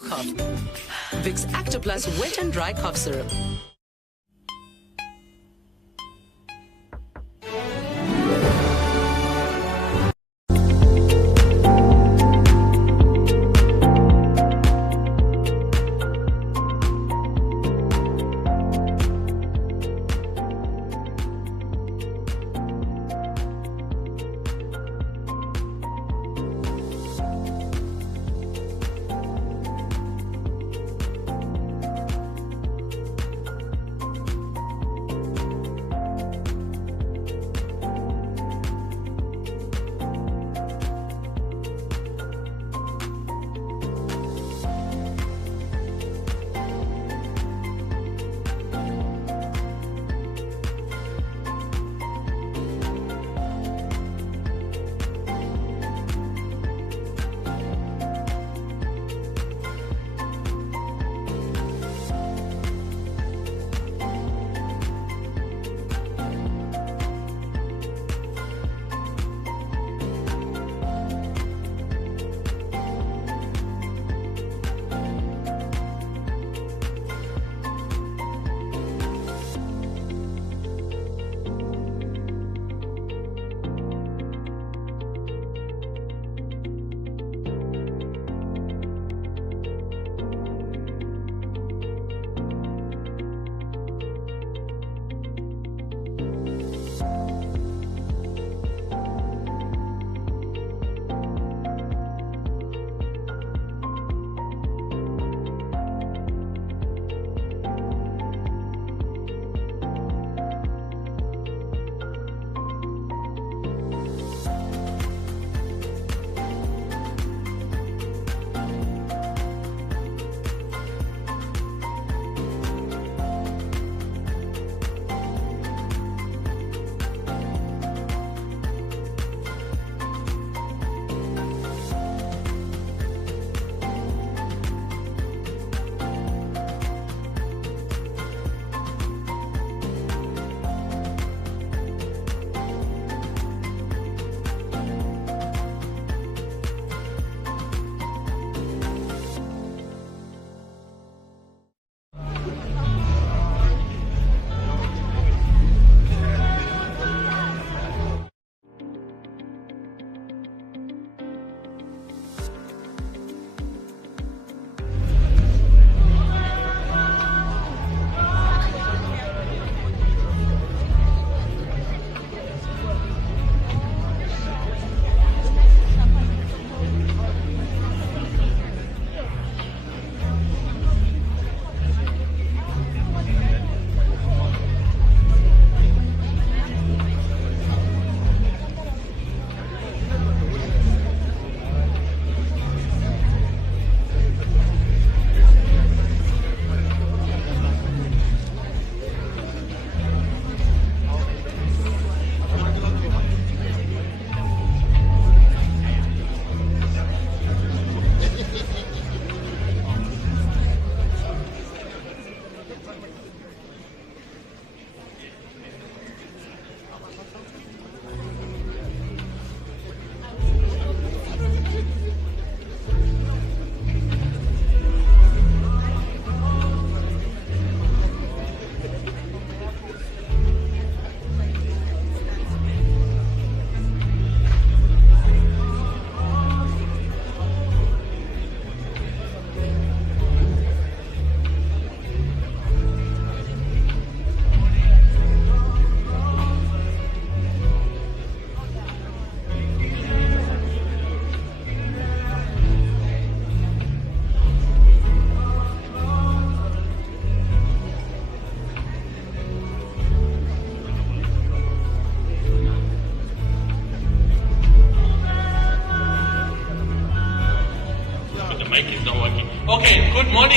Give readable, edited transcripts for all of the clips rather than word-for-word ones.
Cough. Vicks Actoplus Wet and Dry Cough Syrup.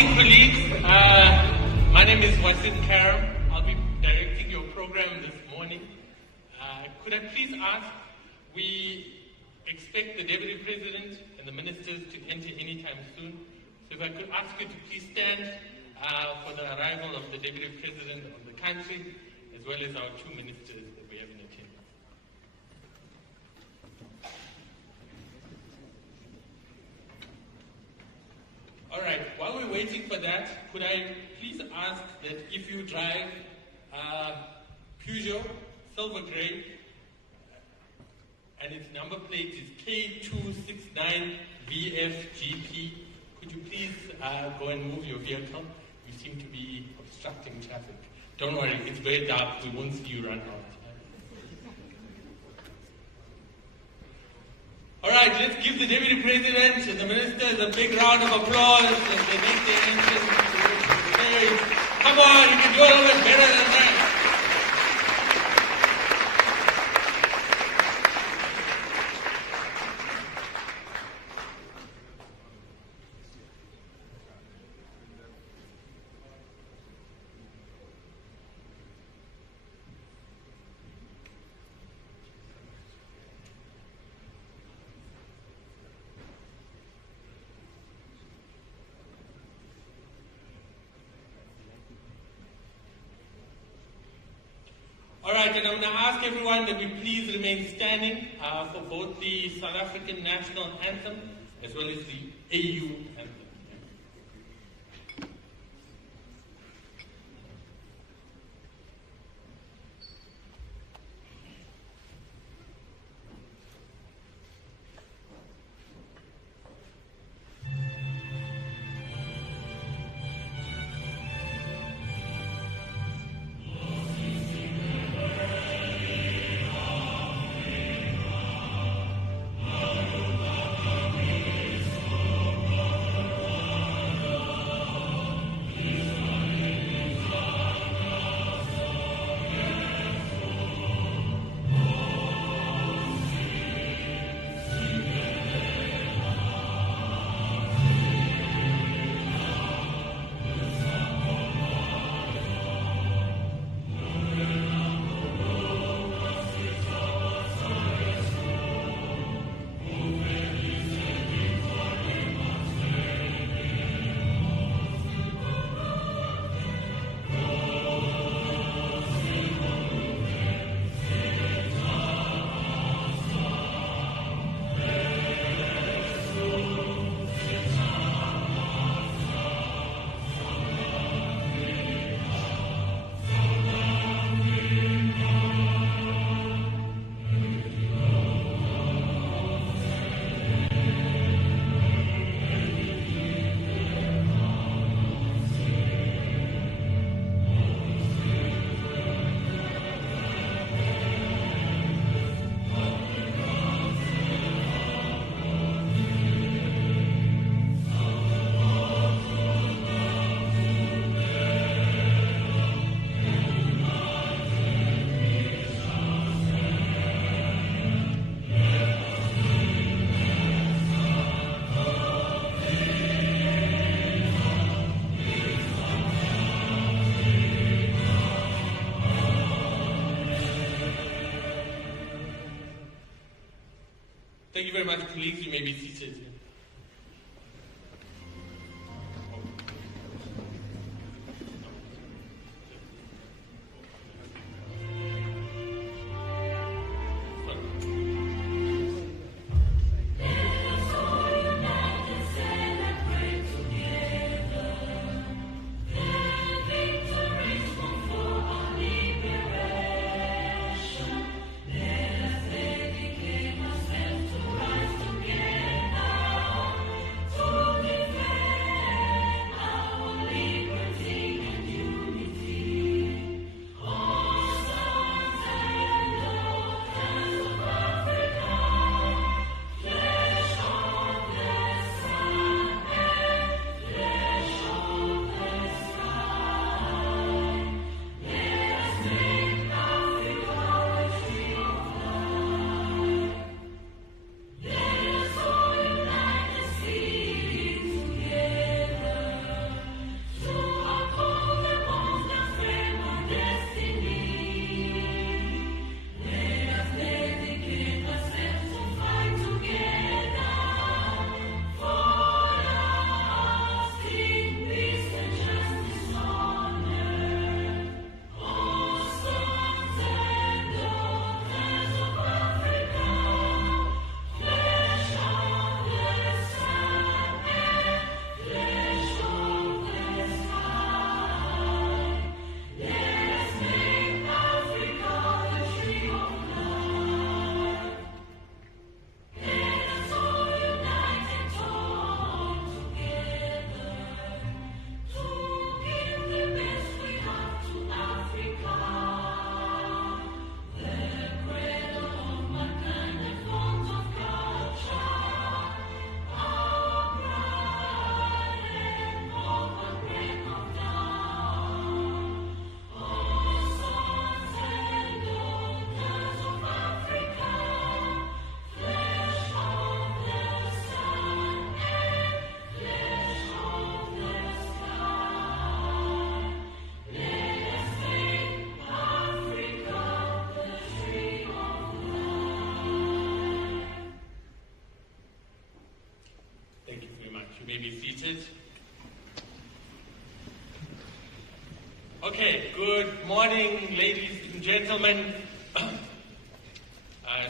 morning, colleagues. My name is Wasim Karam. I'll be directing your program this morning. Could I please ask, we expect the Deputy President and the ministers to enter anytime soon. So if I could ask you to please stand for the arrival of the Deputy President of the country, as well as our two ministers that we have in attendance. All right, while we're waiting for that, could I please ask that if you drive Peugeot Silver Grey, and its number plate is K269VFGP, could you please go and move your vehicle? You seem to be obstructing traffic. Don't worry, it's very dark, we won't see you run out. All right, let's give the Deputy President and the ministers a big round of applause as they make their entrance to the stage. Come on, you can do a little bit better than that. All right, and I'm going to ask everyone that we please remain standing for both the South African National Anthem as well as the AU Anthem. Thank you very much, colleagues. You may be seated. morning, ladies and gentlemen.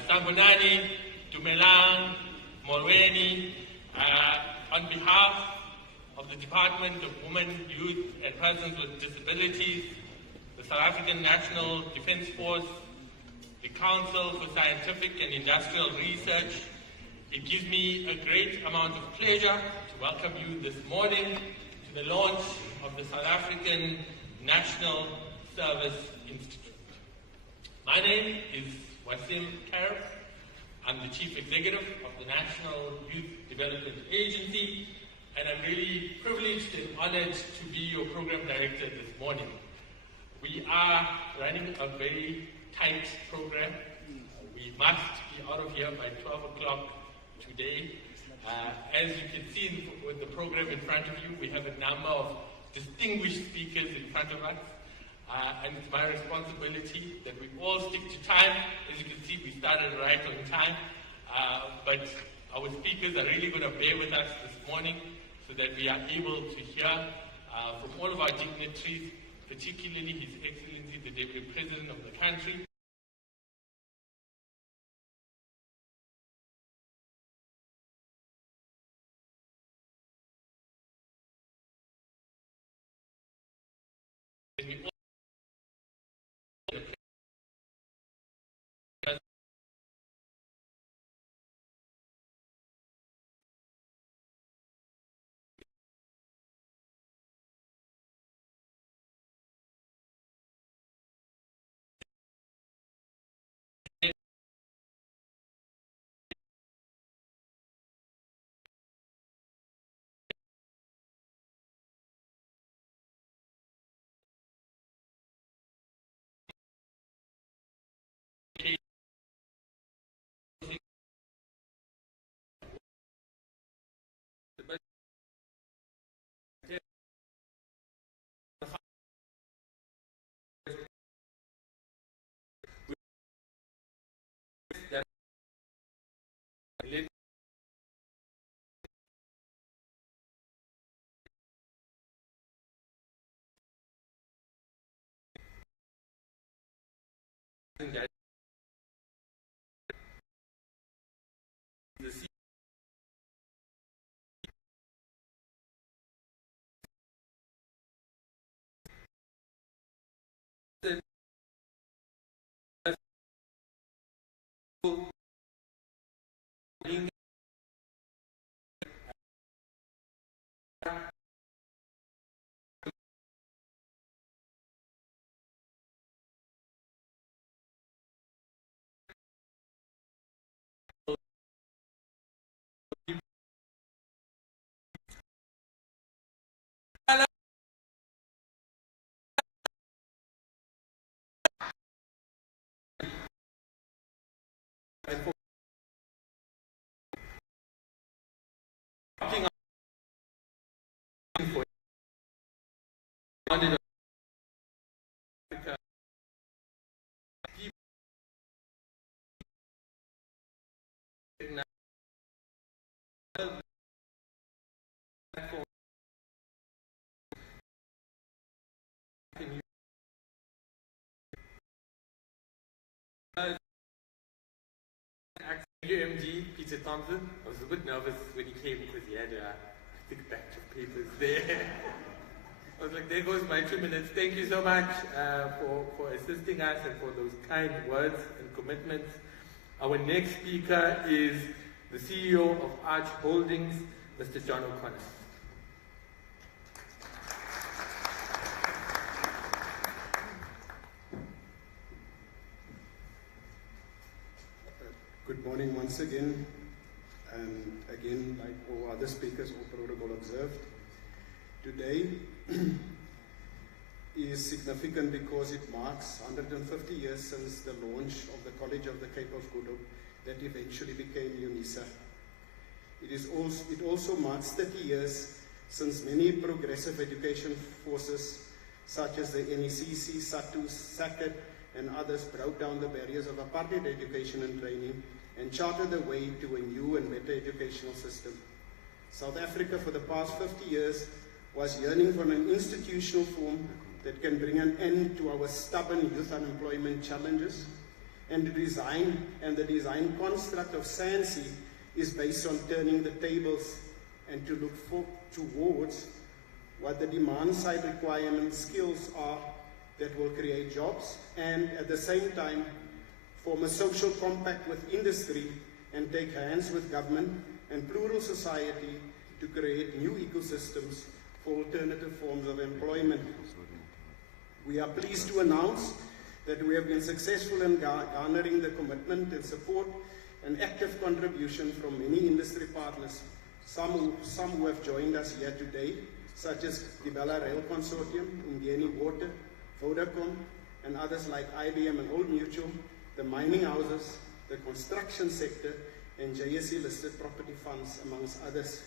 Sanbonani, Dumelang, Molweni, on behalf of the Department of Women, Youth and Persons with Disabilities, the South African National Defence Force, the Council for Scientific and Industrial Research, it gives me a great amount of pleasure to welcome you this morning to the launch of the South African National Service Institute. My name is Wasim Karab. I'm the Chief Executive of the National Youth Development Agency, and I'm really privileged and honored to be your program director this morning. We are running a very tight program. We must be out of here by 12 o'clock today. As you can see with the program in front of you, we have a number of distinguished speakers in front of us. And it's my responsibility that we all stick to time. As you can see, we started right on time. But our speakers are really going to bear with us this morning so that we are able to hear from all of our dignitaries, particularly His Excellency, the Deputy President of the country. UMG, Peter Thompson. I was a bit nervous when he came because he had a thick batch of papers there. I was like, there goes my 2 minutes. Thank you so much for assisting us and for those kind words and commitments. Our next speaker is the CEO of Arch Holdings, Mr. John O'Connor. Good morning once again, and again, like all other speakers, all protocol observed. Today is significant because it marks 150 years since the launch of the College of the Cape of Good Hope that eventually became UNISA. It also marks 30 years since many progressive education forces such as the NECC, SATU, SACET, and others broke down the barriers of apartheid education and training and charted the way to a new and better educational system. South Africa for the past 50 years was yearning for an institutional form that can bring an end to our stubborn youth unemployment challenges. And the design construct of SANSI is based on turning the tables and to look towards what the demand side requirement skills are that will create jobs, and at the same time form a social compact with industry and take hands with government and plural society to create new ecosystems for alternative forms of employment. We are pleased to announce that we have been successful in garnering the commitment and support and active contribution from many industry partners, some who have joined us here today, such as the Bella Rail Consortium, Umgeni Water, Vodacom, and others like IBM and Old Mutual, the mining houses, the construction sector, and JSE listed property funds, amongst others.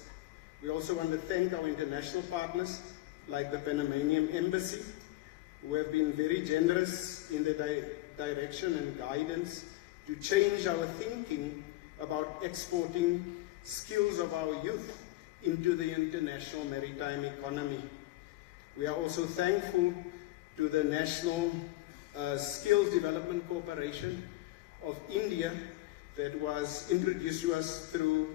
We also want to thank our international partners like the Panamanian Embassy, who have been very generous in the direction and guidance to change our thinking about exporting skills of our youth into the international maritime economy. We are also thankful to the National Skills Development Corporation of India that was introduced to us through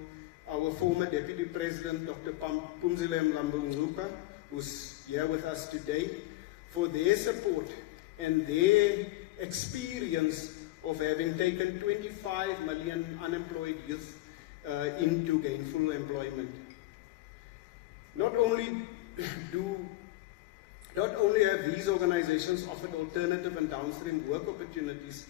our former Deputy President, Dr. Phumzile Mlambo-Ngcuka, who's here with us today, for their support and their experience of having taken 25 million unemployed youth into gainful employment. Not only have these organizations offered alternative and downstream work opportunities,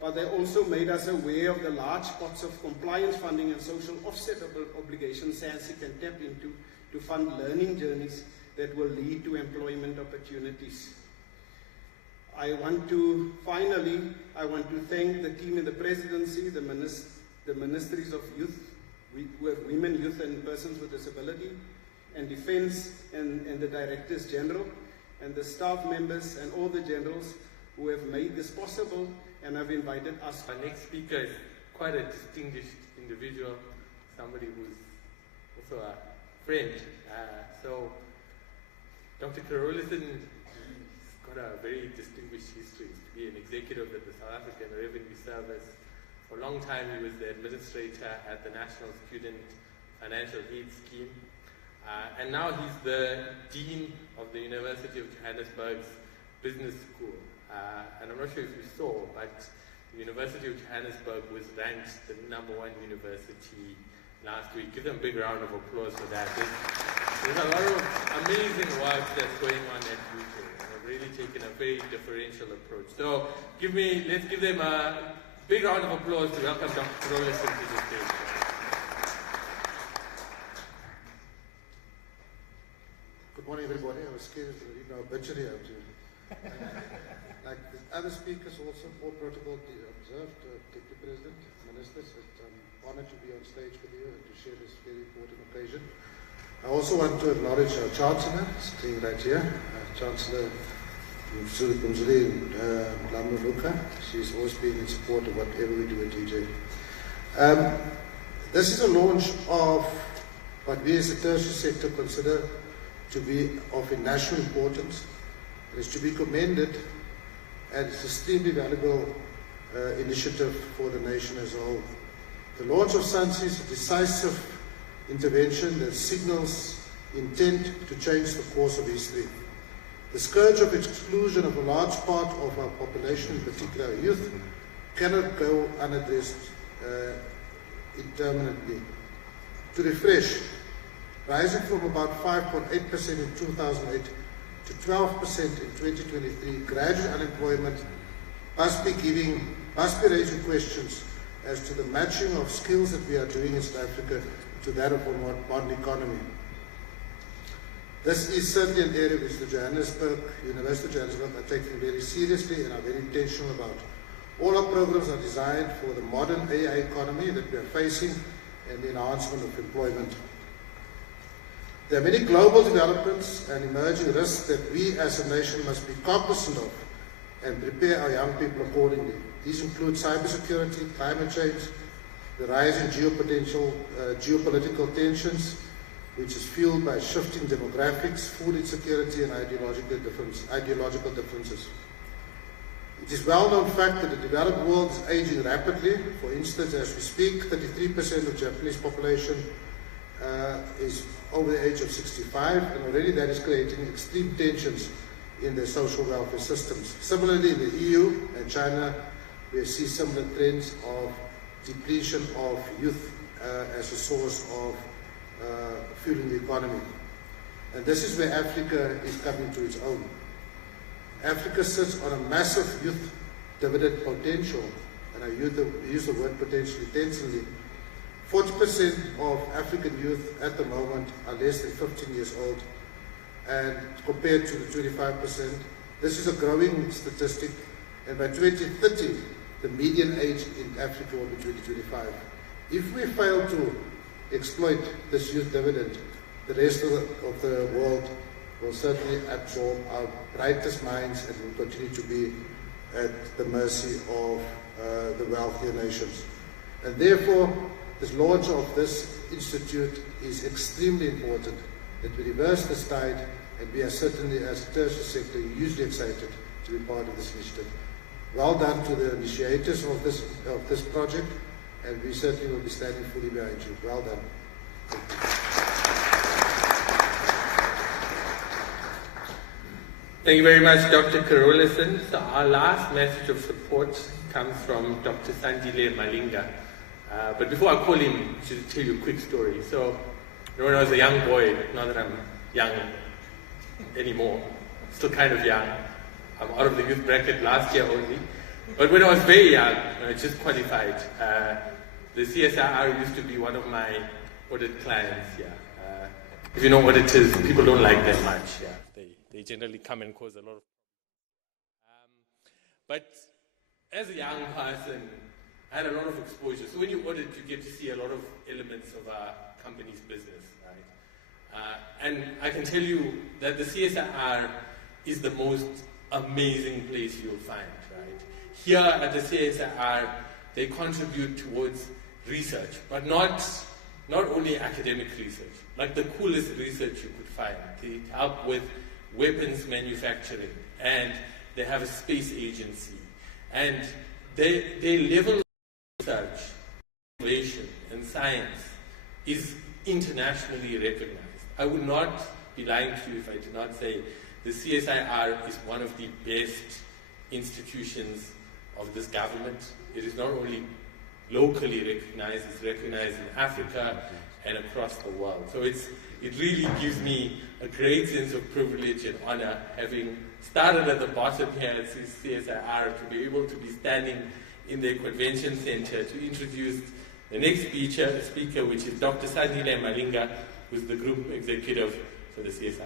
but they also made us aware of the large pots of compliance funding and social offset obligations SANSI can tap into to fund learning journeys that will lead to employment opportunities. Finally, I want to thank the team in the presidency, the ministries of youth, women, youth and persons with disability, and defense, and the directors general, and the staff members and all the generals who have made this possible and have invited us. Our next speaker is quite a distinguished individual, somebody who's also a friend. So Dr. Carolison, he's got a very distinguished history to be an executive at the South African Revenue Service. For a long time he was the administrator at the National Student Financial Aid Scheme. And now he's the Dean of the University of Johannesburg's Business School. And I'm not sure if you saw, but the University of Johannesburg was ranked the #1 university last week. Give them a big round of applause for that. There's a lot of amazing work that's going on at UK. They've really taken a very differential approach. So let's give them a big round of applause to welcome Dr. Carolison to the stage. Good morning, everybody. I was scared to read our obituary out here. Like the other speakers also, all protocol observed, Deputy President, Ministers, it's an honor to be on stage with you and to share this very important occasion. I also want to acknowledge our Chancellor, sitting right here, Chancellor Phumzile Mlambo-Ngcuka. She's always been in support of whatever we do at DJ. This is a launch of what we as the tertiary sector consider to be of a national importance. It is to be commended, and it's an extremely valuable initiative for the nation as a whole. The launch of SANSI is a decisive intervention that signals intent to change the course of history. The scourge of exclusion of a large part of our population, in particular our youth, cannot go unaddressed interminably. To refresh, rising from about 5.8% in 2008 to 12% in 2023, graduate unemployment must be raising questions as to the matching of skills that we are doing in South Africa to that of our modern economy. This is certainly an area which the University of Johannesburg are taking very seriously and are very intentional about. All our programs are designed for the modern AI economy that we are facing and the enhancement of employment. There are many global developments and emerging risks that we as a nation must be cognizant of and prepare our young people accordingly. These include cybersecurity, climate change, the rise in geopolitical tensions, which is fueled by shifting demographics, food insecurity, and ideological differences. It is a well-known fact that the developed world is aging rapidly. For instance, as we speak, 33% of Japanese population is over the age of 65, and already that is creating extreme tensions in their social welfare systems. Similarly, in the EU and China, we see similar trends of depletion of youth as a source of fueling the economy. And this is where Africa is coming to its own. Africa sits on a massive youth dividend potential, and I use the word potential intentionally. 40% of African youth at the moment are less than 15 years old, and compared to the 25%, this is a growing statistic, and by 2030, the median age in Africa will be 2025. If we fail to exploit this youth dividend, the rest of the world will certainly absorb our brightest minds and will continue to be at the mercy of the wealthier nations. And therefore, the launch of this institute is extremely important, that we reverse this tide, and we are certainly, as a tertiary sector, hugely excited to be part of this initiative. Well done to the initiators of this project, and we certainly will be standing fully behind you. Well done. Thank you. Thank you very much, Dr. Carolison. So our last message of support comes from Dr. Sandile Malinga. But before I call him, I should tell you a quick story. So when I was a young boy, not that I'm young anymore, still kind of young. I'm out of the youth bracket last year only. But when I was very young, I just qualified. The CSIR used to be one of my audit clients. Yeah. If you know auditors, people don't like them much. Yeah. They generally come and cause a lot of but as a young person, I had a lot of exposure. So when you audit, you get to see a lot of elements of a company's business, right? And I can tell you that the CSIR is the most amazing place you'll find, right? Here at the CSIR, they contribute towards research, but not only academic research, like the coolest research you could find. They help with weapons manufacturing, and they have a space agency, and their level of research, innovation, and science is internationally recognized. I would not be lying to you if I did not say the CSIR is one of the best institutions of this government. It is not only locally recognized, it's recognized in Africa and across the world. So it really gives me a great sense of privilege and honor, having started at the bottom here at CSIR, to be able to be standing in the convention center to introduce the next speaker, which is Dr. Sandile Malinga, who's the group executive for the CSIR.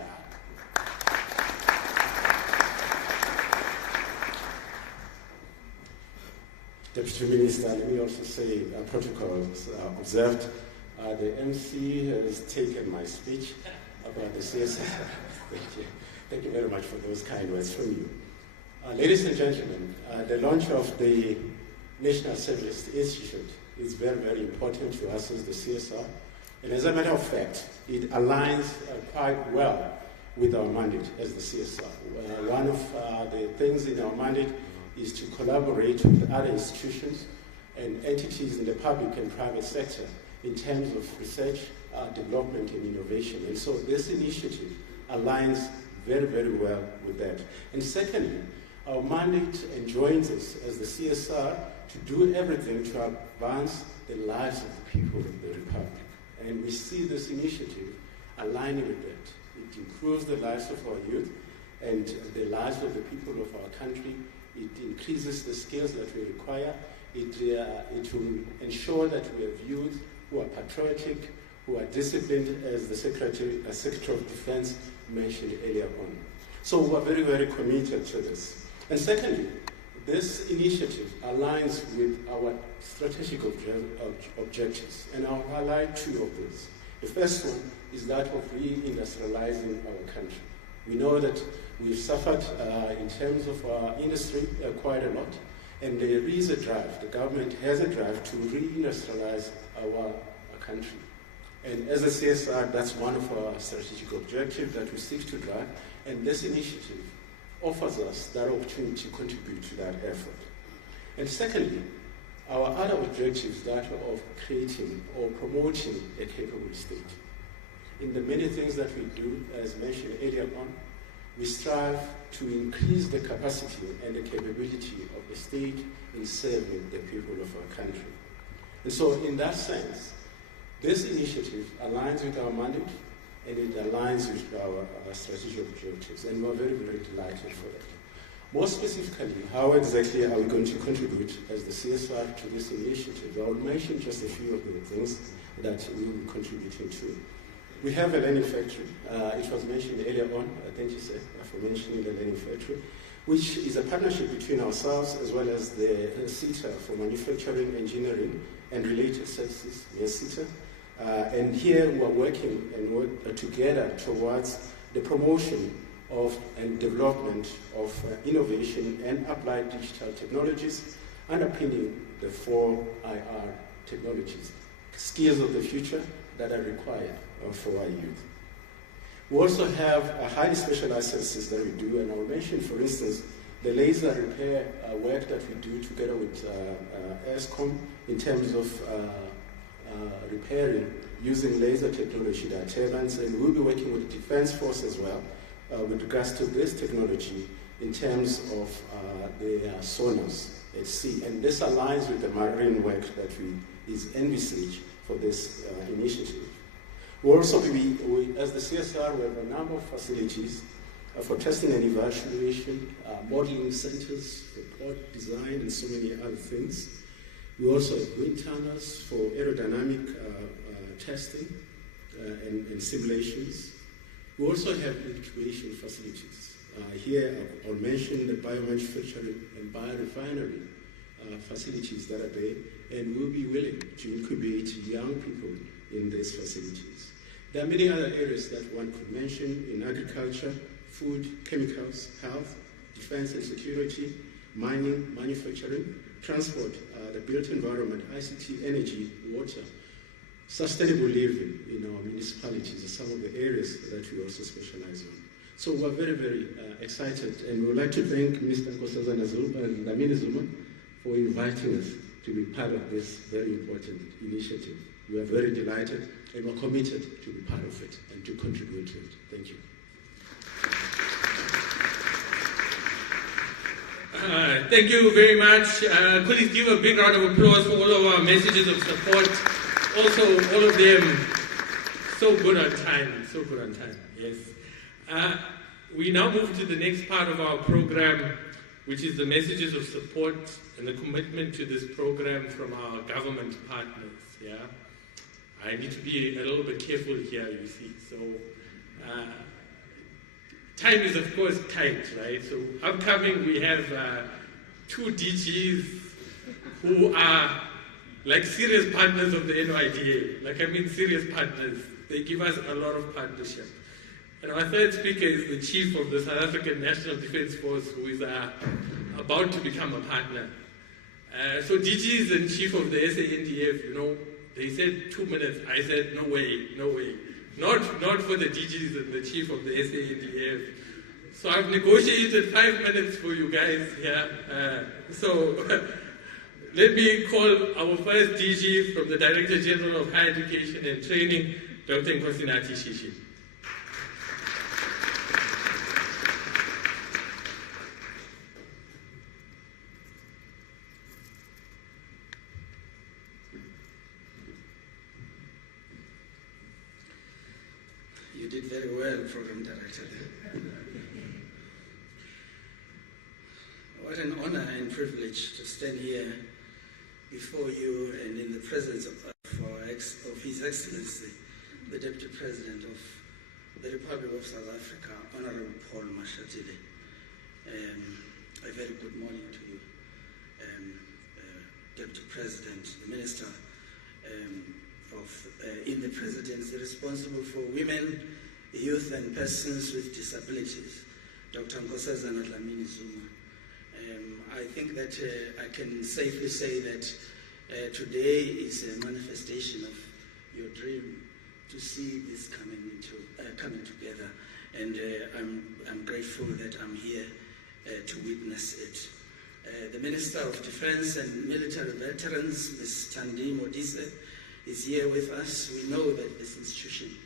Deputy Minister, let me also say protocols observed. The MC has taken my speech about the CSIR. Thank you very much for those kind words from you. Ladies and gentlemen, the launch of the National Service Institute is very, very important to us as the CSR. And as a matter of fact, it aligns quite well with our mandate as the CSR. One of the things in our mandate is to collaborate with other institutions and entities in the public and private sector in terms of research, development, and innovation. And so this initiative aligns very, very well with that. And secondly, our mandate enjoins us as the CSR to do everything to advance the lives of the people of the Republic. And we see this initiative aligning with that. It improves the lives of our youth and the lives of the people of our country. It increases the skills that we require. It will ensure that we have youth who are patriotic, who are disciplined, as the Secretary of Defense mentioned earlier on. So we're very, very committed to this. And secondly, this initiative aligns with our strategic objectives, and I'll highlight two of these. The first one is that of reindustrializing our country. We know that we've suffered in terms of our industry quite a lot, and there is a drive, the government has a drive to reindustrialize our country. And as a CSR, that's one of our strategic objectives that we seek to drive, and this initiative offers us that opportunity to contribute to that effort. And secondly, our other objectives that are of creating or promoting a capable state. In the many things that we do, as mentioned earlier on, we strive to increase the capacity and the capability of the state in serving the people of our country. And so in that sense, this initiative aligns with our mandate and it aligns with our strategic objectives, and we're very, very delighted for that. More specifically, how exactly are we going to contribute as the CSR to this initiative? I will mention just a few of the things that we will be contributing to. We have a learning factory. It was mentioned earlier on, thank you, sir, for mentioning the learning factory, which is a partnership between ourselves as well as the SETA for Manufacturing, Engineering and Related Services, SETA. And here we are working and work together towards the promotion of and development of innovation and applied digital technologies, underpinning the 4 IR technologies, skills of the future that are required for our youth. We also have highly specialized services that we do, and I'll mention, for instance, the laser repair work that we do together with ESCOM in terms of repairing using laser technology, the turbines, and we'll be working with the Defense Force as well with regards to this technology in terms of the sonars at sea. And this aligns with the marine work that is envisaged for this initiative. We also, as the CSR, we have a number of facilities for testing and evaluation, modeling centers for port design, and so many other things. We also have wind tunnels for aerodynamic testing and simulations. We also have incubation facilities. Here I'll mention the biomanufacturing and biorefinery facilities that are there, and we'll be willing to incubate young people in these facilities. There are many other areas that one could mention in agriculture, food, chemicals, health, defense and security, mining, manufacturing, transport, the built environment, ICT, energy, water, sustainable living in our municipalities are some of the areas that we also specialize on. So we're very, very excited, and we would like to thank Mr. Nkosazana Zuma and Dlamini Zuma for inviting us to be part of this very important initiative. We are very delighted, and we're committed to be part of it and to contribute to it. Thank you. Thank you very much. Please give a big round of applause for all of our messages of support. Also, all of them so good on time, yes. We now move to the next part of our program, which is the messages of support and the commitment to this program from our government partners, yeah. I need to be a little bit careful here, you see. So, time is of course tight, right? So upcoming we have 2 DGs who are like serious partners of the NYDA. Like, I mean serious partners. They give us a lot of partnership. And our third speaker is the chief of the South African National Defence Force, who is about to become a partner. So DGs and chief of the SANDF, you know, they said 2 minutes. I said, no way, no way. Not for the DGs and the chief of the SANDF. So I've negotiated 5 minutes for you guys here. So let me call our first DG from the Director General of Higher Education and Training, Dr. Nkosinathi Shishi. You did very well, Program Director. What an honor and privilege to stand here before you and in the presence of His Excellency, the Deputy President of the Republic of South Africa, Honorable Paul Mashatile. A very good morning to you, Deputy President, the Minister in the Presidency responsible for women, youth and persons with disabilities, Dr. Nkosazana Dlamini Zuma. I think that I can safely say that today is a manifestation of your dream to see this coming together. And I'm grateful that I'm here to witness it. The Minister of Defense and Military Veterans, Ms. Thandi Modise, is here with us. We know that this institution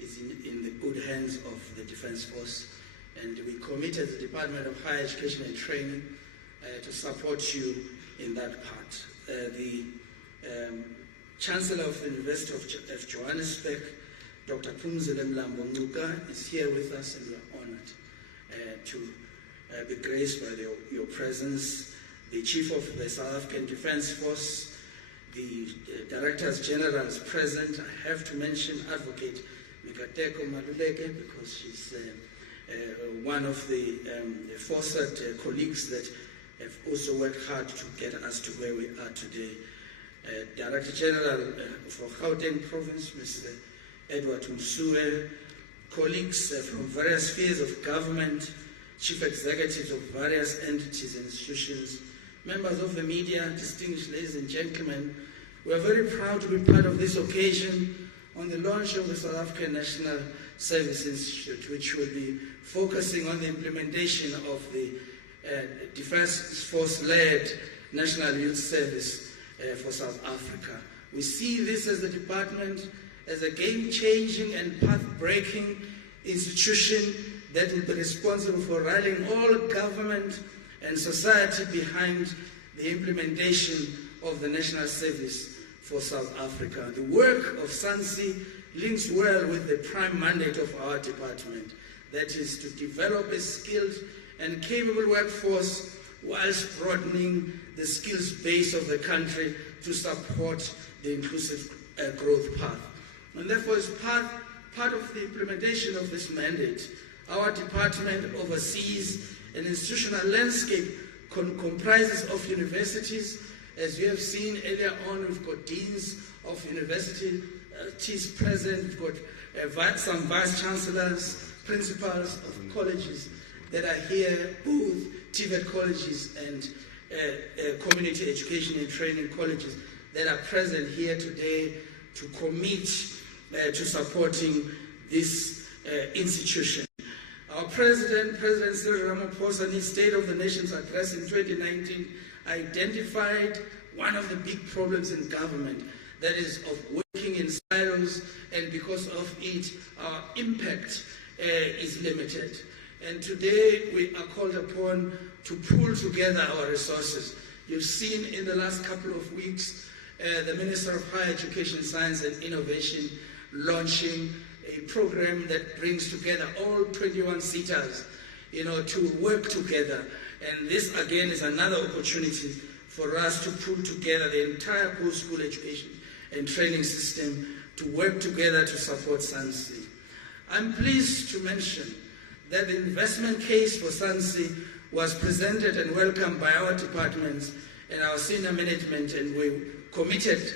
is in the good hands of the Defense Force, and we committed the Department of Higher Education and Training to support you in that part. The Chancellor of the University of Johannesburg, Dr. Phumzile Mlambo-Ngcuka, is here with us, and we are honored to be graced by your presence. The Chief of the South African Defence Force, the Directors General is present. I have to mention Advocate Mikateko Maluleke, because she's one of the FOSAT colleagues that have also worked hard to get us to where we are today. Director General for Gauteng Province, Mr. Edward Msuwe, colleagues from various spheres of government, chief executives of various entities and institutions, members of the media, distinguished ladies and gentlemen, we are very proud to be part of this occasion on the launch of the South African National Service Institute, which will be focusing on the implementation of the Defence Force-led National Youth Service for South Africa. We see this as a department as a game-changing and path-breaking institution that will be responsible for rallying all government and society behind the implementation of the National Service for South Africa. The work of SANSI links well with the prime mandate of our department, that is to develop a skilled and capable workforce whilst broadening the skills base of the country to support the inclusive growth path. And therefore, as part of the implementation of this mandate, our department oversees an institutional landscape comprises of universities. As you have seen earlier on, we've got deans of universities present, we've got some vice chancellors, principals of colleges that are here, both TVET colleges and community education and training colleges that are present here today to commit to supporting this institution. Our President Cyril Ramaphosa, in his State of the Nation's address in 2019, identified one of the big problems in government, that is of working in silos, and because of it, our impact is limited. And today we are called upon to pull together our resources. You've seen in the last couple of weeks the Minister of Higher Education, Science and Innovation launching a program that brings together all 21 SETAs, to work together. And this again is another opportunity for us to pull together the entire post-school education and training system to work together to support SANSI. I'm pleased to mention that the investment case for SANSI was presented and welcomed by our departments and our senior management, and we committed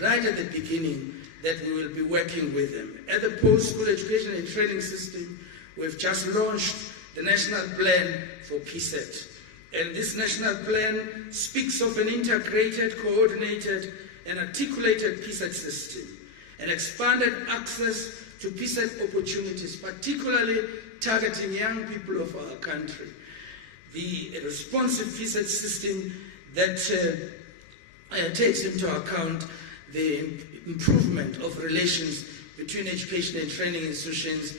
right at the beginning that we will be working with them. At the post-school education and training system, we've just launched the National Plan for PSET. And this national plan speaks of an integrated, coordinated, and articulated PSET system, and expanded access to PSET opportunities, particularly targeting young people of our country. The responsive PSET system that takes into account the improvement of relations between education and training institutions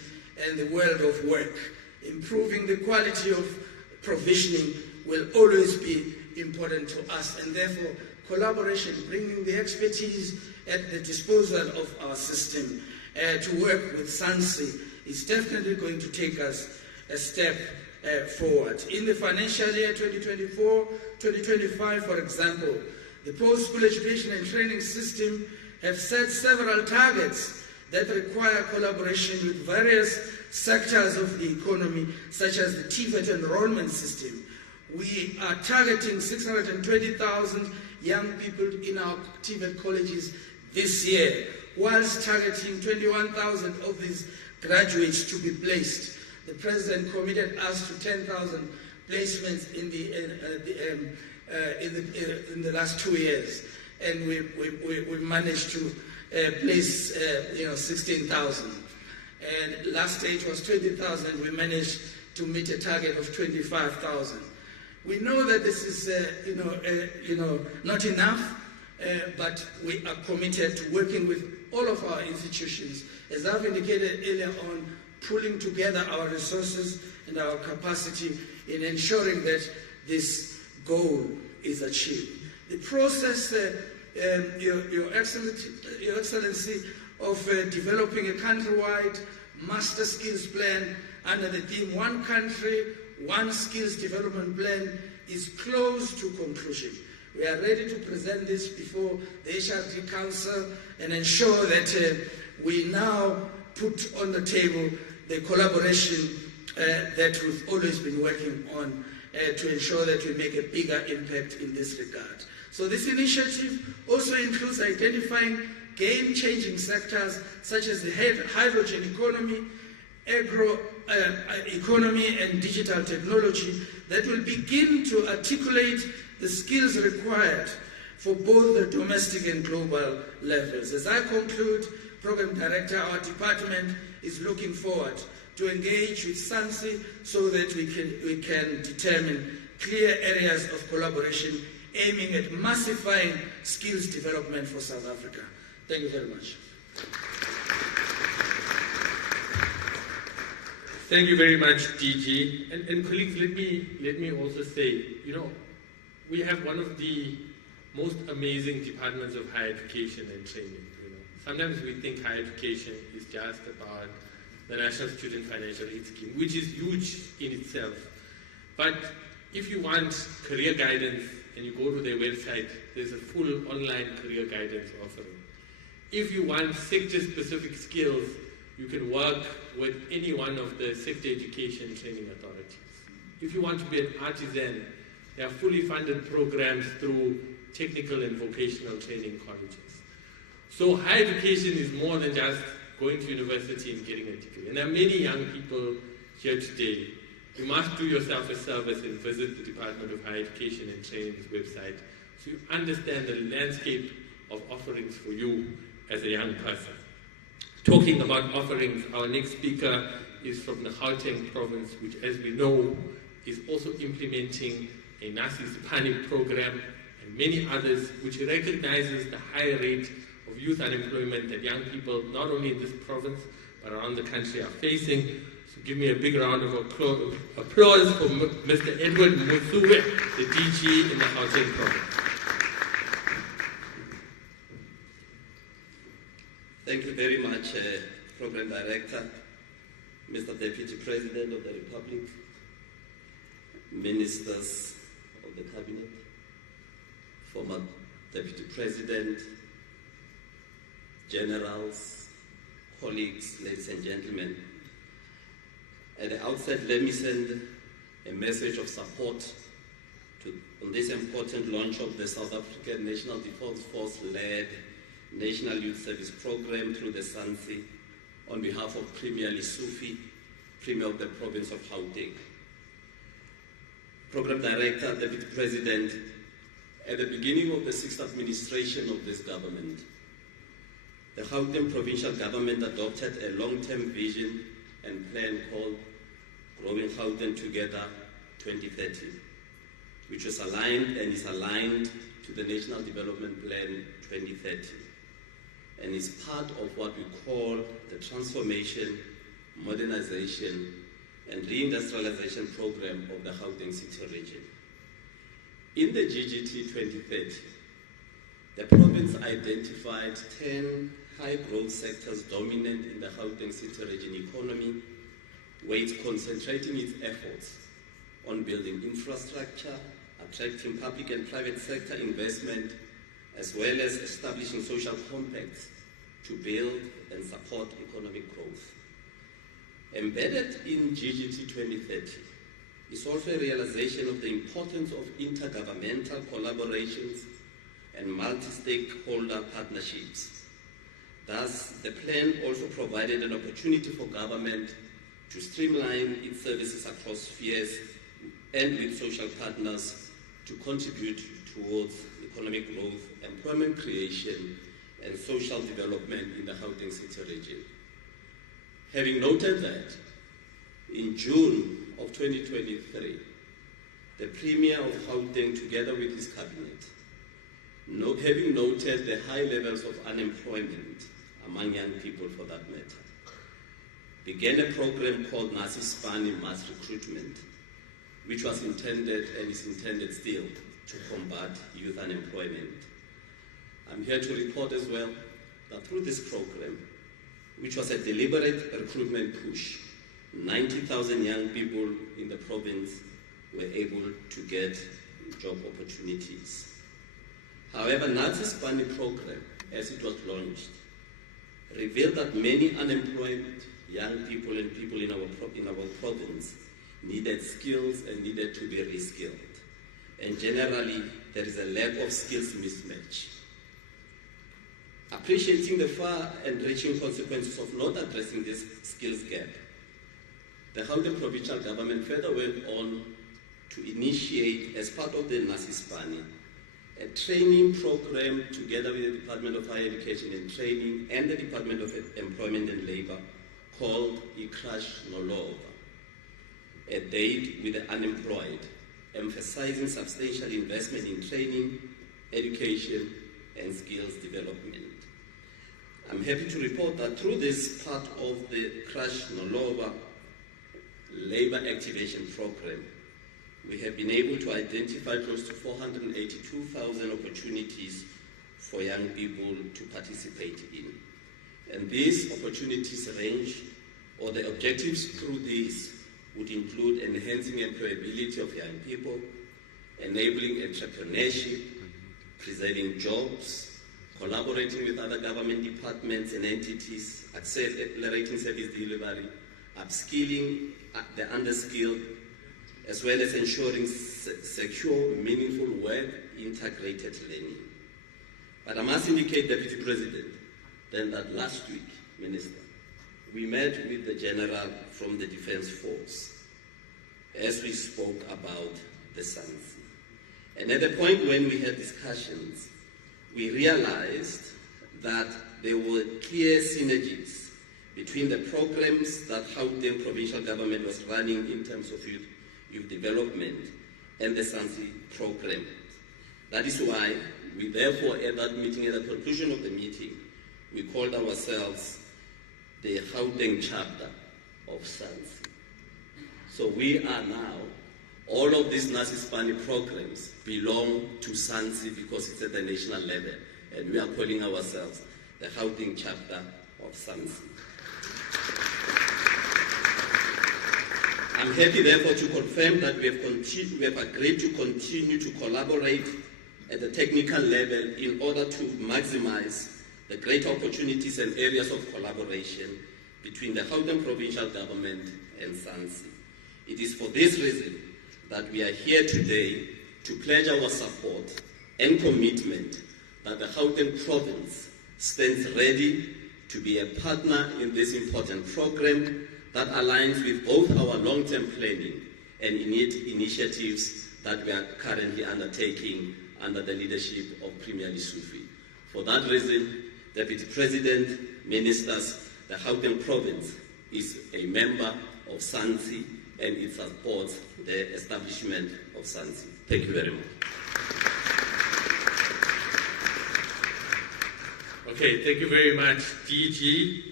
and the world of work. Improving the quality of provisioning will always be important to us, and therefore collaboration, bringing the expertise at the disposal of our system to work with SANSI is definitely going to take us a step forward. In the financial year 2024-2025, for example, the post-school education and training system have set several targets that require collaboration with various sectors of the economy, such as the TVET enrollment system. We are targeting 620,000 young people in our TVET colleges this year, whilst targeting 21,000 of these graduates to be placed. The President committed us to 10,000 placements in the last 2 years, and we managed to place 16,000. And last stage was 20,000. We managed to meet a target of 25,000. We know that this is, not enough, but we are committed to working with all of our institutions, as I've indicated earlier on, pulling together our resources and our capacity in ensuring that this goal is achieved. The process, Your Excellency, of developing a countrywide master skills plan under the theme One Country, One Skills Development Plan is close to conclusion. We are ready to present this before the HRD Council and ensure that we now put on the table the collaboration that we've always been working on to ensure that we make a bigger impact in this regard. So this initiative also includes identifying game-changing sectors such as the hydrogen economy, agro economy and digital technology that will begin to articulate the skills required for both the domestic and global levels. As I conclude, Program Director, our department is looking forward to engage with SANSI so that we can determine clear areas of collaboration aiming at massifying skills development for South Africa. Thank you very much. Thank you very much, DG. And colleagues, let me also say, we have one of the most amazing departments of higher education and training. Sometimes we think higher education is just about the National Student Financial Aid Scheme, which is huge in itself. But if you want career guidance and you go to their website, there's a full online career guidance offering. If you want sector-specific skills, you can work with any one of the sector education training authorities. If you want to be an artisan, there are fully funded programs through technical and vocational training colleges. So higher education is more than just going to university and getting a degree. And there are many young people here today. You must do yourself a service and visit the Department of Higher Education and Training's website so you understand the landscape of offerings for you as a young person. Talking about offerings, our next speaker is from the Gauteng province, which, as we know, is also implementing a Nasi Sipani program and many others, which recognizes the high rate of youth unemployment that young people, not only in this province, but around the country are facing. So give me a big round of applause for Mr. Edward Muthuwe, the DG in the Gauteng province. Thank you very much, Program Director, Mr. Deputy President of the Republic, Ministers of the Cabinet, former Deputy President, Generals, colleagues, ladies and gentlemen. At the outset, let me send a message of support on this important launch of the South African National Defence Force-led National Youth Service Program through the SANSI on behalf of Premier Lesufi, Premier of the Province of Gauteng. Program Director, Deputy President, at the beginning of the sixth administration of this government, the Gauteng provincial government adopted a long-term vision and plan called Growing Gauteng Together 2030, which was aligned and is aligned to the National Development Plan 2030, and is part of what we call the Transformation, Modernization, and Reindustrialization Program of the Gauteng City region. In the GGT 2030, the province identified 10 high-growth sectors dominant in the Gauteng City region economy, where it's concentrating its efforts on building infrastructure, attracting public and private sector investment, as well as establishing social compacts to build and support economic growth. Embedded in GGT 2030 is also a realization of the importance of intergovernmental collaborations and multi-stakeholder partnerships. Thus, the plan also provided an opportunity for government to streamline its services across spheres and with social partners to contribute towards economic growth, employment creation, and social development in the Gauteng City region. Having noted that, in June of 2023, the Premier of Gauteng, together with his cabinet, having noted the high levels of unemployment among young people for that matter, began a program called Nasi Sibani Mass Recruitment, which was intended and is intended still to combat youth unemployment. I'm here to report as well that through this program, which was a deliberate recruitment push, 90,000 young people in the province were able to get job opportunities. However, Nasi Sibani program, as it was launched, revealed that many unemployed young people and people in our province needed skills and needed to be reskilled. And generally, there is a lack of skills mismatch. Appreciating the far and reaching consequences of not addressing this skills gap, the Gauteng provincial government further went on to initiate, as part of the Nasi Sibani, a training program together with the Department of Higher Education and Training and the Department of Employment and Labour called Ikrash Nolova, a date with the unemployed, emphasizing substantial investment in training, education, and skills development. I'm happy to report that through this part of the Ikrash Nolova Labour Activation Program, we have been able to identify close to 482,000 opportunities for young people to participate in. And these opportunities range, or the objectives through these would include enhancing employability of young people, enabling entrepreneurship, preserving jobs, collaborating with other government departments and entities, accelerating service delivery, upskilling the underskilled, as well as ensuring secure, meaningful work, integrated learning. But I must indicate, Deputy President, then that last week, Minister, we met with the General from the Defence Force as we spoke about the SANSI. And at the point when we had discussions, we realized that there were clear synergies between the programs that Gauteng provincial government was running in terms of youth development and the SANSI program. That is why we therefore, at that meeting, at the conclusion of the meeting, we called ourselves the Gauteng chapter of SANSI. So we are now, all of these Nasi Sibani programs belong to SANSI because it's at the national level, and we are calling ourselves the Gauteng chapter of SANSI. I'm happy, therefore, to confirm that we have agreed to continue to collaborate at the technical level in order to maximize the great opportunities and areas of collaboration between the Gauteng provincial government and SANSI. It is for this reason that we are here today to pledge our support and commitment that the Gauteng province stands ready to be a partner in this important program that aligns with both our long-term planning and initiatives that we are currently undertaking under the leadership of Premier Lesufi. For that reason, Deputy President, Ministers, the Gauteng province is a member of SANSI and it supports the establishment of SANSI. Thank you very much. Okay, thank you very much, DG.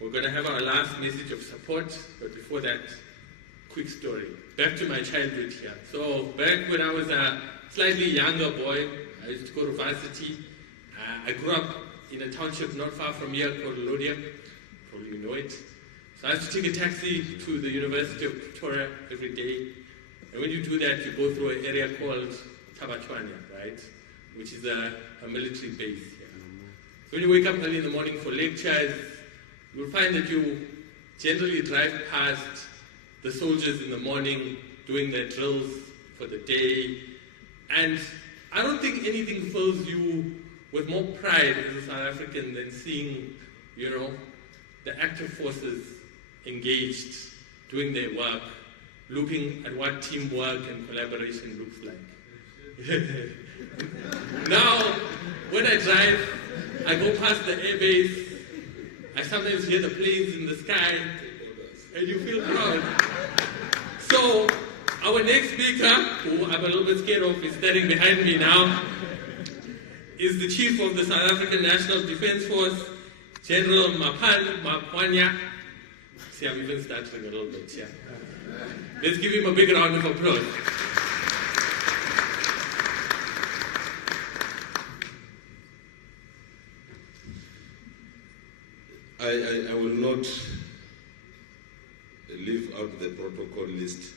We're going to have our last message of support, but before that, quick story. Back to my childhood here. So back when I was a slightly younger boy, I used to go to varsity. I grew up in a township not far from here called Lodia. Probably you know it. So I used to take a taxi to the University of Pretoria every day. And when you do that, you go through an area called Tabachwania, right? Which is a military base here. So when you wake up early in the morning for lectures, you'll find that you generally drive past the soldiers in the morning doing their drills for the day. And I don't think anything fills you with more pride as a South African than seeing, the active forces engaged, doing their work, looking at what teamwork and collaboration looks like. Now, when I drive, I I go past the airbase, I sometimes hear the planes in the sky, and you feel proud. So, our next speaker, who I'm a little bit scared of, is standing behind me now, is the Chief of the South African National Defence Force, General Mapanya. See, I'm even stuttering a little bit here. Let's give him a big round of applause. I will not leave out the protocol list,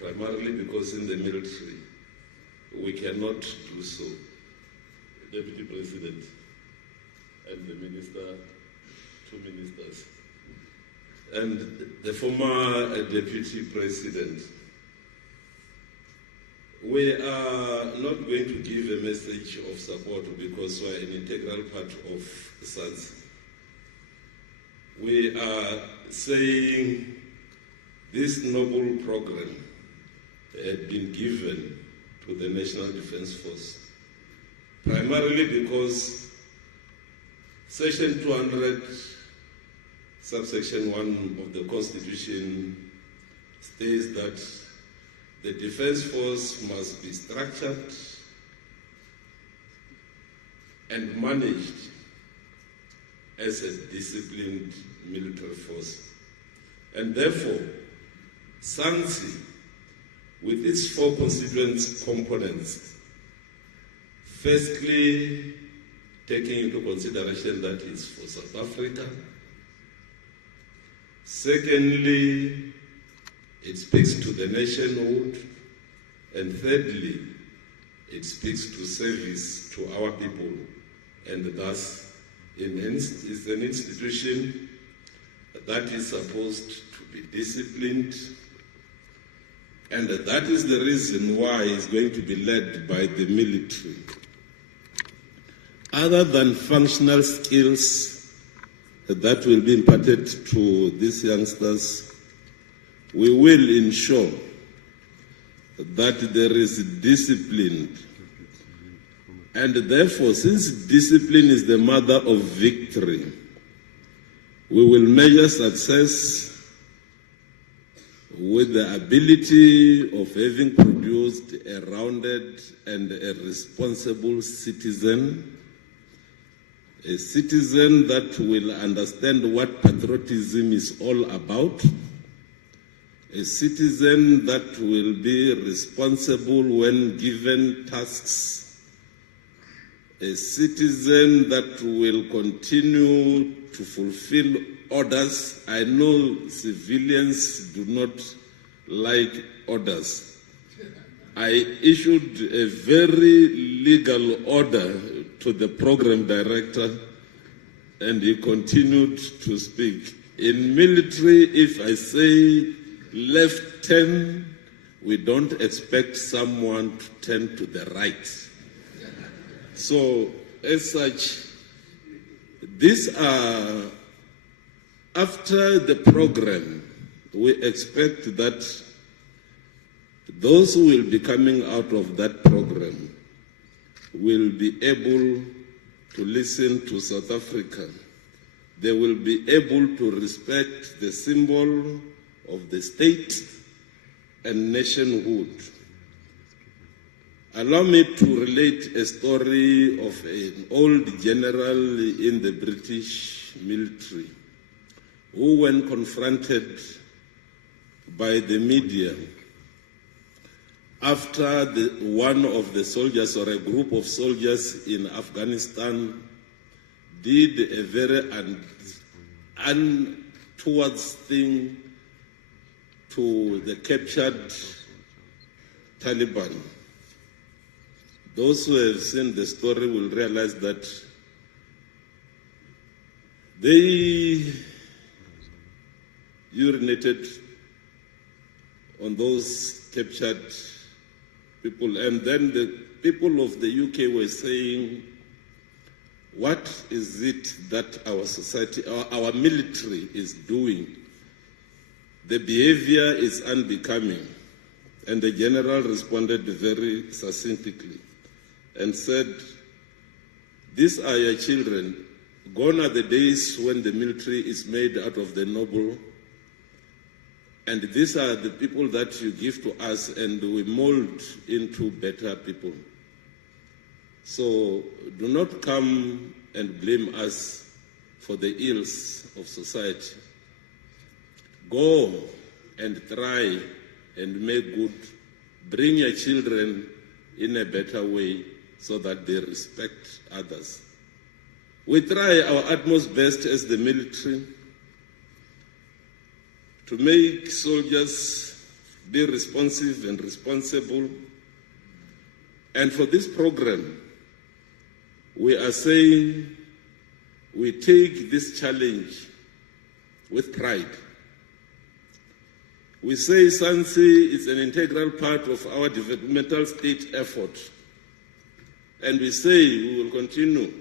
primarily because in the military, we cannot do so. Deputy President and the Minister, 2 ministers, and the former Deputy President. We are not going to give a message of support because we are an integral part of SANS. We are saying this noble program had been given to the National Defence Force, primarily because Section 200, subsection 1 of the Constitution states that the Defence Force must be structured and managed as a disciplined military force. And therefore, SANSI, with its 4 constituent components, firstly, taking into consideration that it's for South Africa. Secondly, it speaks to the nationhood. And thirdly, it speaks to service to our people. And thus, it's an institution that is supposed to be disciplined. And that is the reason why it's going to be led by the military. Other than functional skills that will be imparted to these youngsters, we will ensure that there is discipline. And therefore, since discipline is the mother of victory, we will measure success with the ability of having produced a rounded and a responsible citizen, a citizen that will understand what patriotism is all about, a citizen that will be responsible when given tasks, a citizen that will continue to fulfill orders. I know civilians do not like orders. I issued a very legal order to the program director, and he continued to speak. In military, if I say left 10, we don't expect someone to turn to the right. So, as such, these are, after the program, we expect that those who will be coming out of that program will be able to listen to South Africa. They will be able to respect the symbol of the state and nationhood. Allow me to relate a story of an old general in the British military who, when confronted by the media, after one of the soldiers or a group of soldiers in Afghanistan did a very untoward thing to the captured Taliban. Those who have seen the story will realize that they urinated on those captured people. And then the people of the UK were saying, what is it that our society, our military is doing? The behavior is unbecoming. And the general responded very succinctly and said, these are your children. Gone are the days when the military is made out of the noble, and these are the people that you give to us, and we mold into better people. So do not come and blame us for the ills of society. Go and try and make good. Bring your children in a better way so that they respect others. We try our utmost best as the military to make soldiers be responsive and responsible. And for this program, we are saying we take this challenge with pride. We say SANCI is an integral part of our developmental state effort. And we say we will continue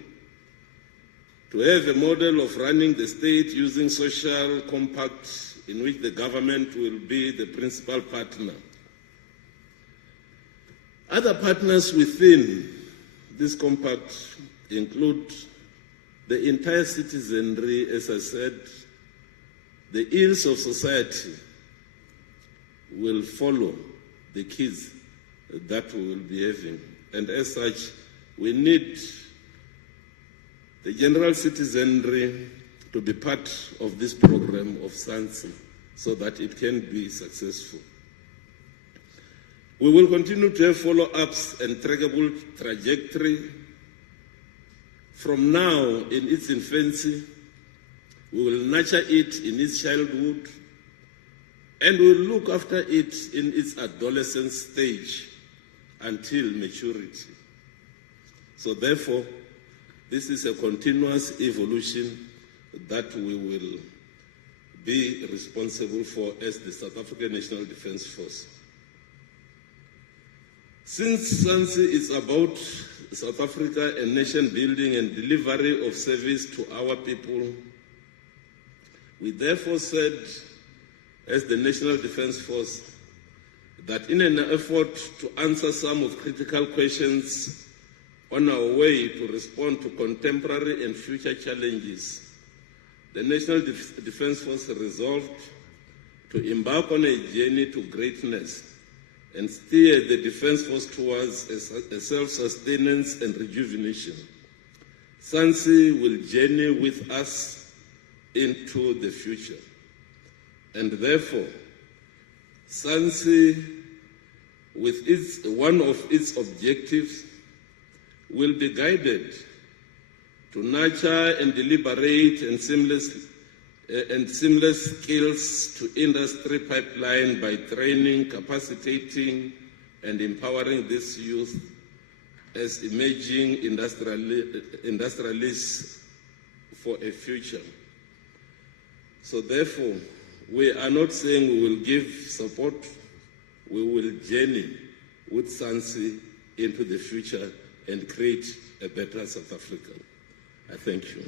to have a model of running the state using social compacts in which the government will be the principal partner. Other partners within this compact include the entire citizenry, as I said. The ills of society will follow the kids that we will be having. And as such, we need the general citizenry to be part of this program of SANCI so that it can be successful. We will continue to have follow-ups and trackable trajectory. From now, in its infancy, we will nurture it in its childhood, and we will look after it in its adolescent stage until maturity. So therefore, this is a continuous evolution that we will be responsible for as the South African National Defence Force. Since SANCI is about South Africa and nation building and delivery of service to our people, we therefore said, as the National Defence Force, that in an effort to answer some of critical questions on our way to respond to contemporary and future challenges, the National Defence Force resolved to embark on a journey to greatness and steer the Defence Force towards a self-sustenance and rejuvenation. SANCI will journey with us into the future. And therefore, SANCI, with one of its objectives, will be guided to nurture and deliberate and seamless skills to industry pipeline by training, capacitating, and empowering this youth as emerging industrialists for a future. So therefore, we are not saying we will give support, we will journey with SANCI into the future and create a better South Africa. I thank you.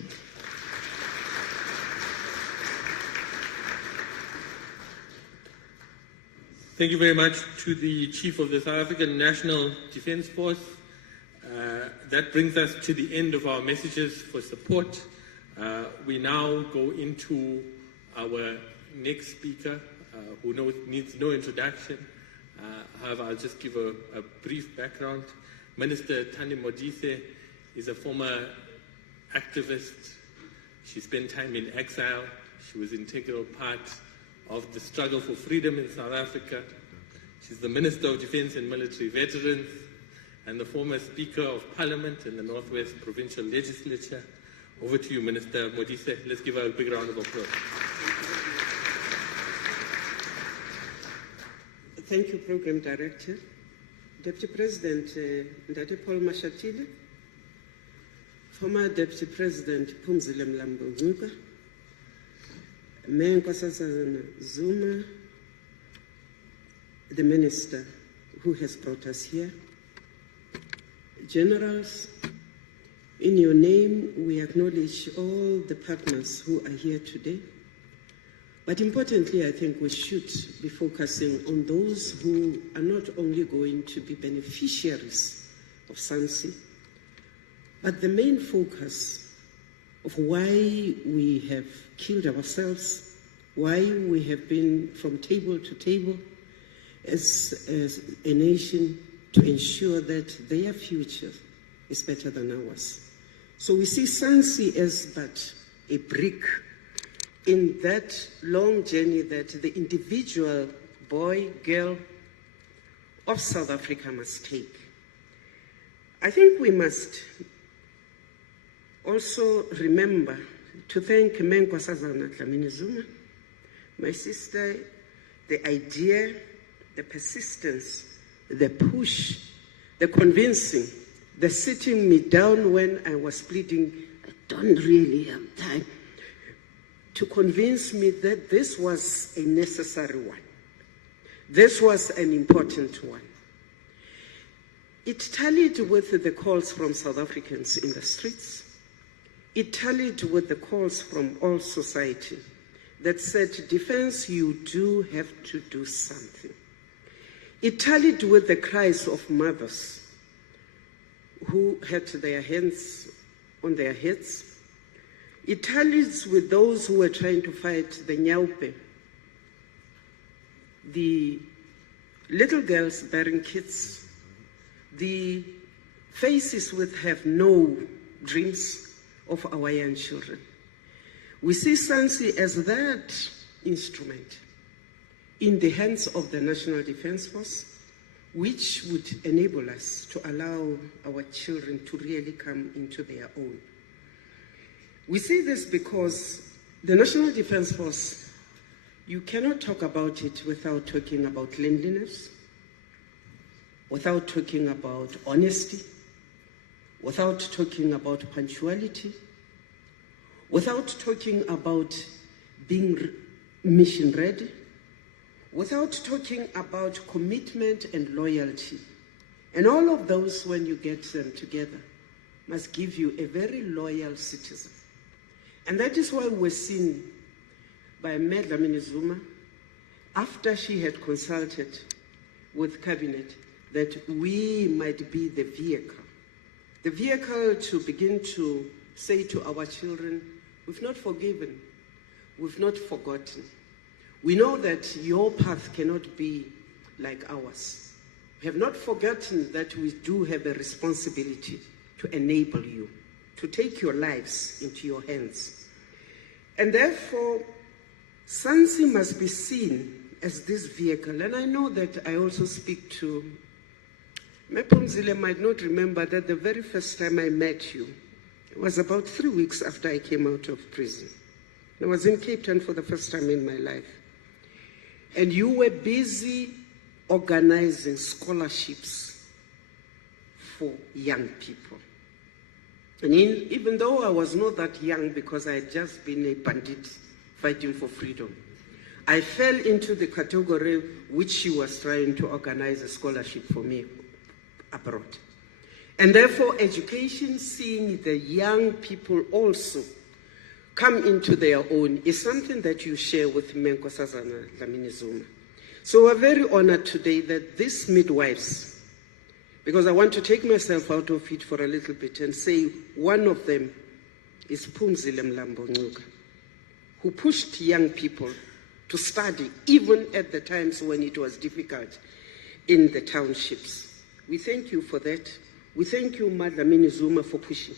Thank you very much to the Chief of the South African National Defence Force. That brings us to the end of our messages for support. We now go into our next speaker, who needs no introduction. However, I'll just give a brief background. Minister Thandi Modise is a former activist. She spent time in exile. She was an integral part of the struggle for freedom in South Africa. She's the Minister of Defence and Military Veterans and the former Speaker of Parliament in the Northwest Provincial Legislature. Over to you, Minister Modise. Let's give her a big round of applause. Thank you, Program Director. Deputy President Ndate Paul Mashatile, former Deputy President Phumzile Mlambo-Ngcuka, Mayor Nkosazana Zuma, the Minister who has brought us here, Generals, in your name we acknowledge all the partners who are here today. But importantly, I think we should be focusing on those who are not only going to be beneficiaries of SANCI, But the main focus of why we have killed ourselves, why we have been from table to table as a nation to ensure that their future is better than ours. So we see SANCI as but a brick in that long journey that the individual boy, girl of South Africa must take. I think we must also remember to thank Nkosazana Dlamini-Zuma, my sister, the idea, the persistence, the push, the convincing, the sitting me down when I was pleading, I don't really have time, to convince me that this was a necessary one. This was an important one. It tallied with the calls from South Africans in the streets. It tallied with the calls from all society that said, defense, you do have to do something. It tallied with the cries of mothers who had their hands on their heads. It tallies with those who were trying to fight the Nyaupe, the little girls bearing kids, the faces which have no dreams of our young children. We see SANCI as that instrument in the hands of the National Defence Force, which would enable us to allow our children to really come into their own. We see this because the National Defence Force, you cannot talk about it without talking about cleanliness, without talking about honesty, without talking about punctuality, without talking about being mission ready, without talking about commitment and loyalty. And all of those, when you get them together, must give you a very loyal citizen. And that is why we're seen by Dlamini-Zuma, after she had consulted with Cabinet, that we might be the vehicle to begin to say to our children, we've not forgiven, we've not forgotten. We know that your path cannot be like ours. We have not forgotten that we do have a responsibility to enable you, to take your lives into your hands. And therefore, SANCI must be seen as this vehicle. And I know that I also speak to, Mepumzile might not remember that the very first time I met you, it was about 3 weeks after I came out of prison. I was in Cape Town for the first time in my life. And you were busy organizing scholarships for young people. And even though I was not that young because I had just been a bandit fighting for freedom, I fell into the category which she was trying to organize a scholarship for me abroad. And therefore, education, seeing the young people also come into their own, is something that you share with Nkosazana Dlamini-Zuma. So we're very honored today that these midwives, because I want to take myself out of it for a little bit and say one of them is Phumzile Mlambo-Ngcuka, who pushed young people to study even at the times when it was difficult in the townships. We thank you for that. We thank you, Dlamini-Zuma, for pushing.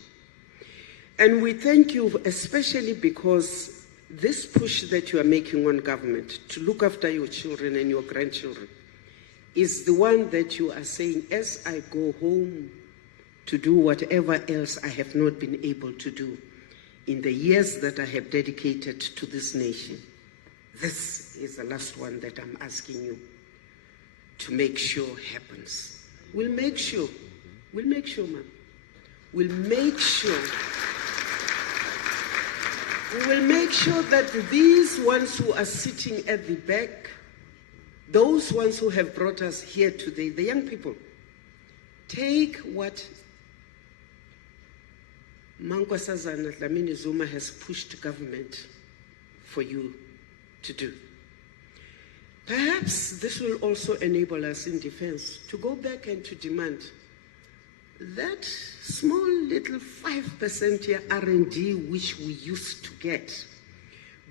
And we thank you especially because this push that you are making on government to look after your children and your grandchildren is the one that you are saying, as I go home to do whatever else I have not been able to do in the years that I have dedicated to this nation, this is the last one that I'm asking you to make sure happens. We'll make sure, ma'am. We'll make sure. We will make sure that these ones who are sitting at the back, those ones who have brought us here today, the young people, take what Nkosazana Dlamini-Zuma has pushed government for you to do. Perhaps this will also enable us in defense to go back and to demand that small little 5% here R&D which we used to get,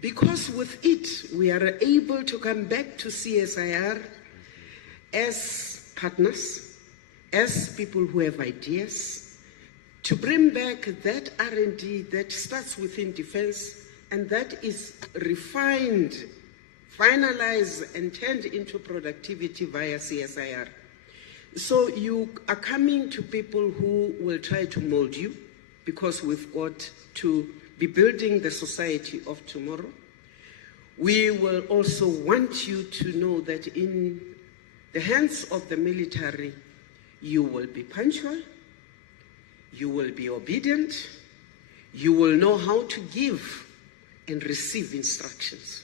because with it we are able to come back to CSIR as partners, as people who have ideas, to bring back that R&D that starts within defense and that is refined, finalized and turned into productivity via CSIR. So you are coming to people who will try to mold you, because we've got to be building the society of tomorrow. We will also want you to know that in the hands of the military, you will be punctual, you will be obedient, you will know how to give and receive instructions.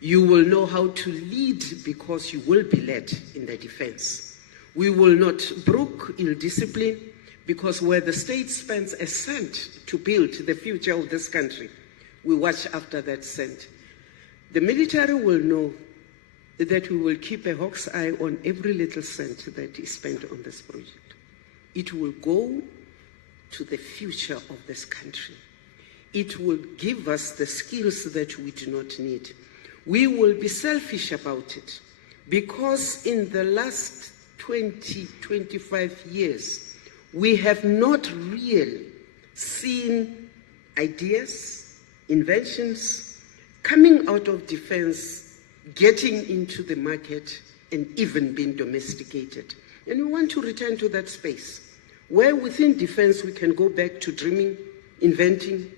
You will know how to lead because you will be led in the defense. We will not brook ill discipline, because where the state spends a cent to build the future of this country, we watch after that cent. The military will know that we will keep a hawk's eye on every little cent that is spent on this project. It will go to the future of this country. It will give us the skills that we do not need. We will be selfish about it, because in the last 20, 25 years, we have not really seen ideas, inventions coming out of defense, getting into the market and even being domesticated. And we want to return to that space where within defense we can go back to dreaming, inventing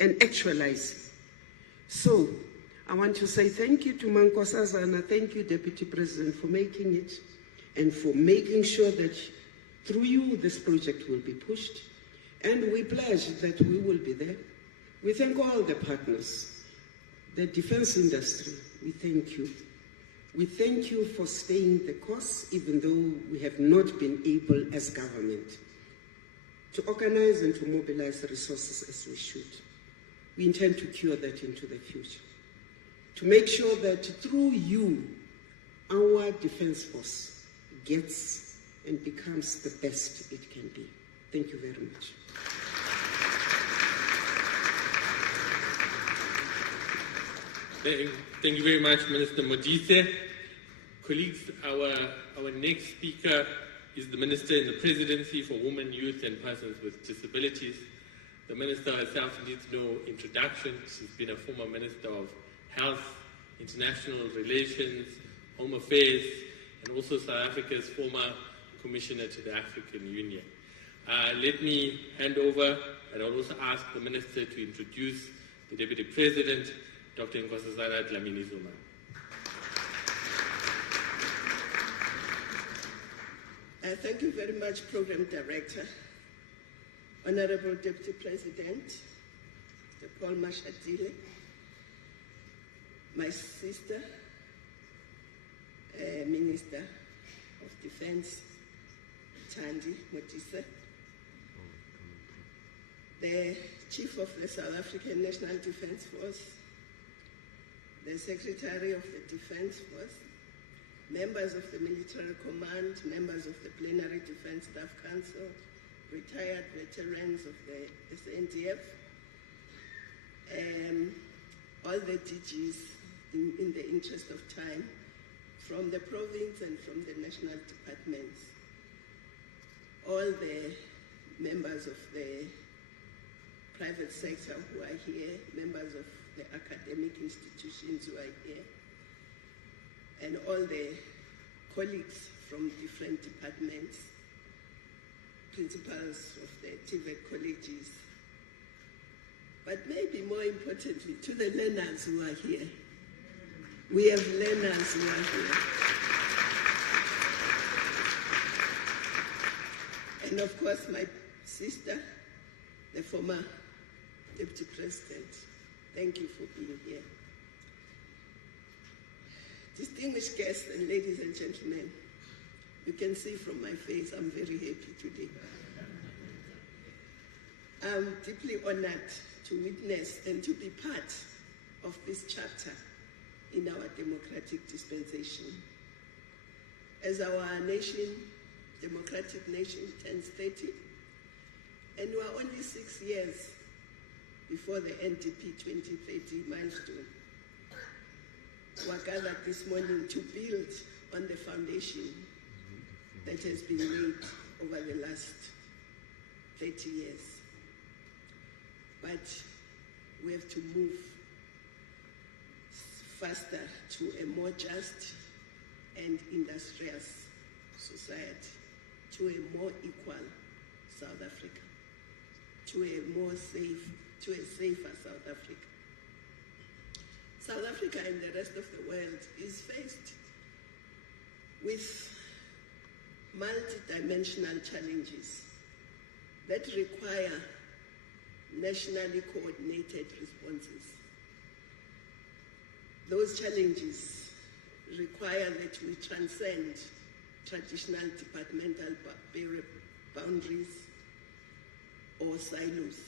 and actualizing. So I want to say thank you to Mankosazana, thank you Deputy President for making it, and for making sure that through you this project will be pushed. And we pledge that we will be there. We thank all the partners, the defense industry, we thank you. We thank you for staying the course, even though we have not been able as government to organize and to mobilize the resources as we should. We intend to cure that into the future, to make sure that through you, our defense force gets and becomes the best it can be. Thank you very much. Thank you very much, Minister Modise. Colleagues, our next speaker is the Minister in the Presidency for Women, Youth and Persons with Disabilities. The Minister herself needs no introduction. She's been a former Minister of Health, International Relations, Home Affairs, and also South Africa's former Commissioner to the African Union. Let me hand over, and I'll also ask the Minister to introduce the Deputy President, Dr. Nkosazana Dlamini-Zuma. Thank you very much, Program Director, Honorable Deputy President, Mr. Paul Mashatile, my sister, Minister of Defense, Thandi Modise, the Chief of the South African National Defense Force, the Secretary of the Defense Force, members of the Military Command, members of the Plenary Defense Staff Council, retired veterans of the SNDF, all the DGs in the interest of time, from the province and from the national departments, all the members of the private sector who are here, members of the academic institutions who are here, and all the colleagues from different departments, principals of the TVET colleges, but maybe more importantly, to the learners who are here. We have learners who are here. And of course, my sister, the former Deputy President, thank you for being here. Distinguished guests and ladies and gentlemen, you can see from my face I'm very happy today. I'm deeply honored to witness and to be part of this chapter in our democratic dispensation. As our nation democratic nation turns 30, and we are only 6 years before the NDP 2030 milestone. We are gathered this morning to build on the foundation that has been laid over the last 30 years. But we have to move faster to a more just and industrious society, to a more equal South Africa, to a safer South Africa. South Africa and the rest of the world is faced with multidimensional challenges that require nationally coordinated responses. Those challenges require that we transcend traditional departmental boundaries or silos.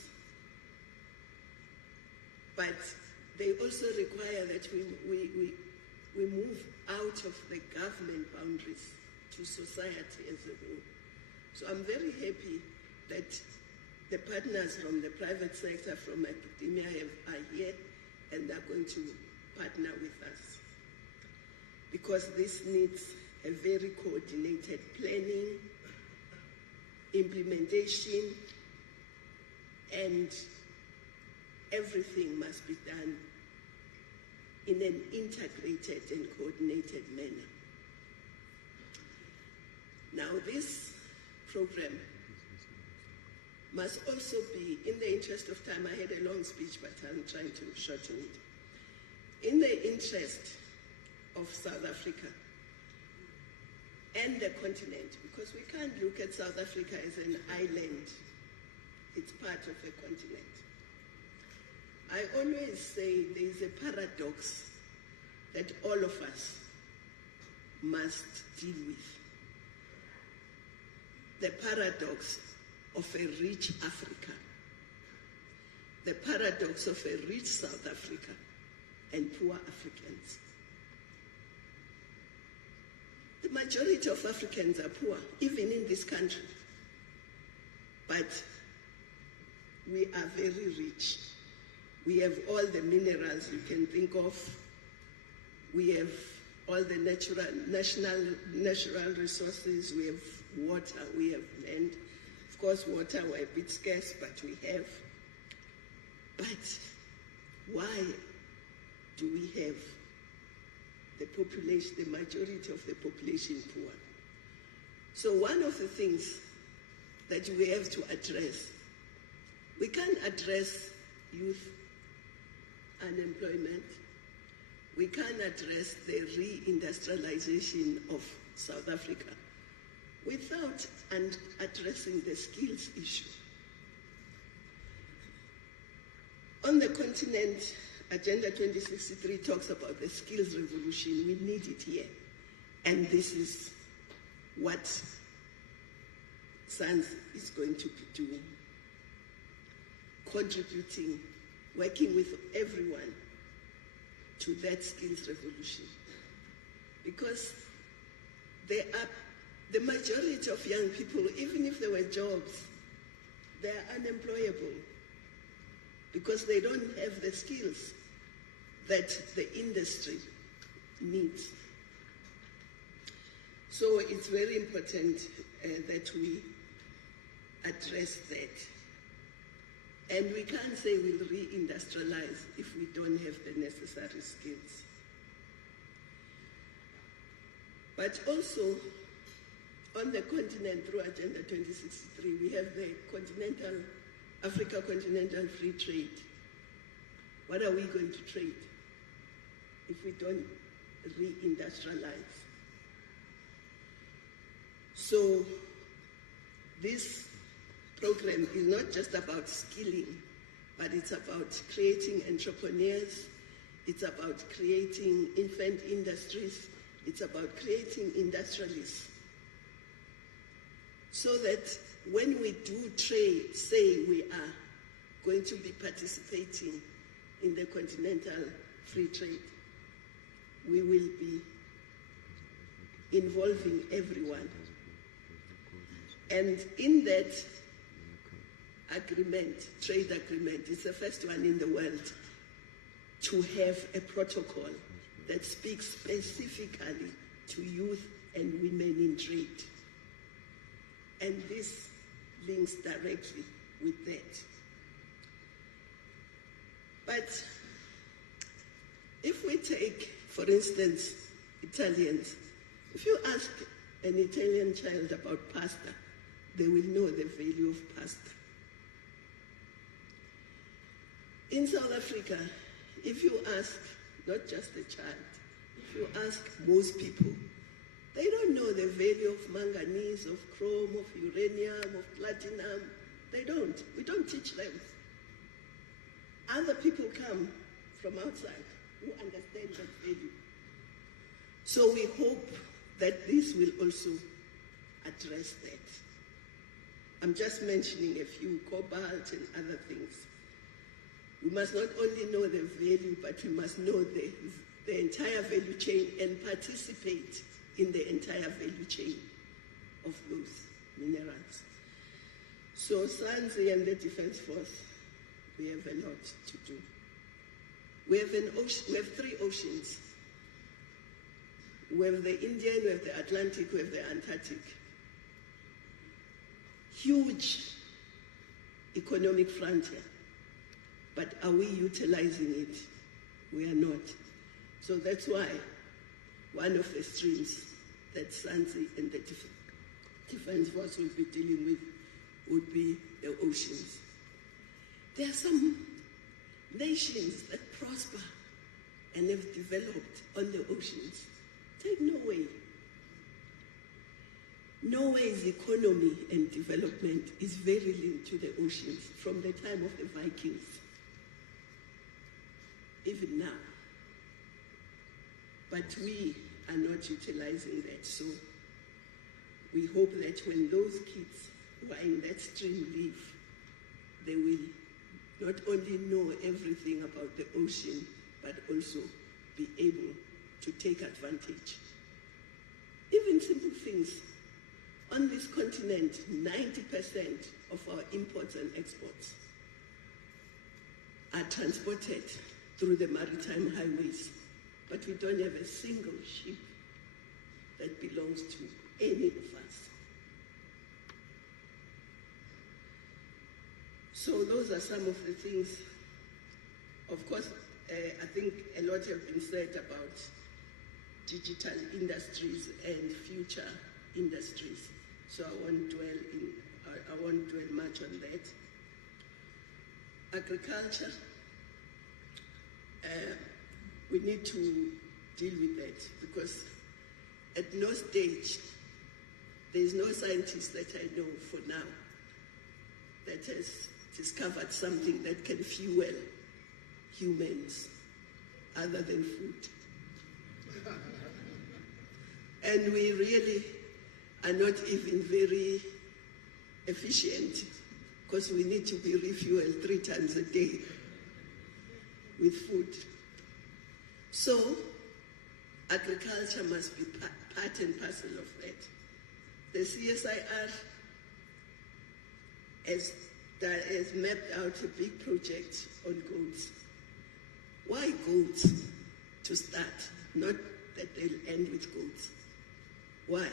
But they also require that we move out of the government boundaries to society as a whole. So I'm very happy that the partners from the private sector, from academia are here, and they're going to partner with us. Because this needs a very coordinated planning, implementation, and everything must be done in an integrated and coordinated manner. Now, this program must also be, in the interest of time, I had a long speech, but I'm trying to shorten it. In the interest of South Africa and the continent, because we can't look at South Africa as an island. It's part of a continent. I always say there is a paradox that all of us must deal with. The paradox of a rich Africa, the paradox of a rich South Africa and poor Africans. The majority of Africans are poor, even in this country. But we are very rich. We have all the minerals you can think of. We have all the natural resources. We have water, we have land. Of course, water were a bit scarce, but we have. But why do we have the population, the majority of the population poor? So one of the things that we have to address, we can't address youth unemployment. We can't address the re-industrialization of South Africa without addressing the skills issue. On the continent, Agenda 2063 talks about the skills revolution. We need it here. And this is what SANS is going to be doing. Contributing, working with everyone to that skills revolution. Because the majority of young people, even if there were jobs, they are unemployable because they don't have the skills that the industry needs. So it's very important that we address that. And we can't say we'll re-industrialize if we don't have the necessary skills. But also, on the continent, through Agenda 2063, we have the Africa Continental Free Trade. What are we going to trade if we don't re-industrialize? So this program is not just about skilling, but it's about creating entrepreneurs, it's about creating infant industries, it's about creating industrialists. So that when we do trade, say we are going to be participating in the continental free trade, we will be involving everyone. And in that agreement, trade agreement, it's the first one in the world to have a protocol that speaks specifically to youth and women in trade. And this links directly with that. But if we take, for instance, Italians, if you ask an Italian child about pasta, they will know the value of pasta. In South Africa, if you ask, not just a child, if you ask most people, they don't know the value of manganese, of chrome, of uranium, of platinum. They don't. We don't teach them. Other people come from outside who understand that value. So we hope that this will also address that. I'm just mentioning a few, cobalt and other things. We must not only know the value, but we must know the entire value chain and participate in the entire value chain of those minerals. So SANZI and the Defense Force, we have a lot to do. We have three oceans. We have the Indian, we have the Atlantic, we have the Antarctic. Huge economic frontier. But are we utilizing it? We are not. So that's why one of the streams that SANZI and the Defense Force will be dealing with would be the oceans. There are some nations that prosper and have developed on the oceans. Take Norway. Norway's economy and development is very linked to the oceans from the time of the Vikings, even now. But we are not utilizing that. So we hope that when those kids who are in that stream leave, they will not only know everything about the ocean, but also be able to take advantage. Even simple things. On this continent, 90% of our imports and exports are transported through the maritime highways, but we don't have a single ship that belongs to any of us. So those are some of the things. Of course, I think a lot have been said about digital industries and future industries. So I won't dwell much on that. Agriculture, we need to deal with that because at no stage, there is no scientist that I know for now that has discovered something that can fuel humans other than food. And we really are not even very efficient because we need to be refueled 3 times a day with food. So agriculture must be part and parcel of that. The CSIR has mapped out a big project on goats. Why goats to start? Not that they'll end with goats. Why?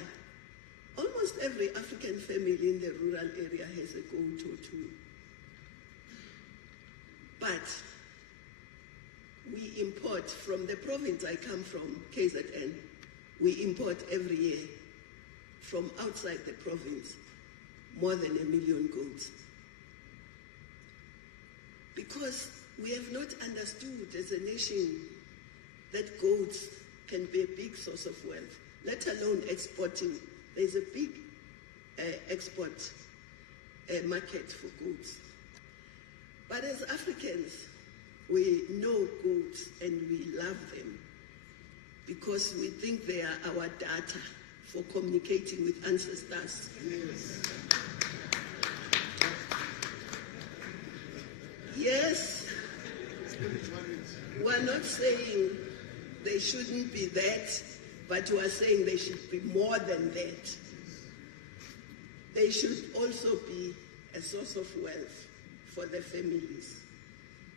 Almost every African family in the rural area has a goat or two. But we import from the province I come from, KZN, we import every year from outside the province more than 1 million goats. Because we have not understood as a nation that goats can be a big source of wealth, let alone exporting. There's a big export market for goats. But as Africans, we know goats and we love them because we think they are our data for communicating with ancestors. Yes. Yes, we're not saying they shouldn't be that, but we are saying they should be more than that. they should also be a source of wealth for the families.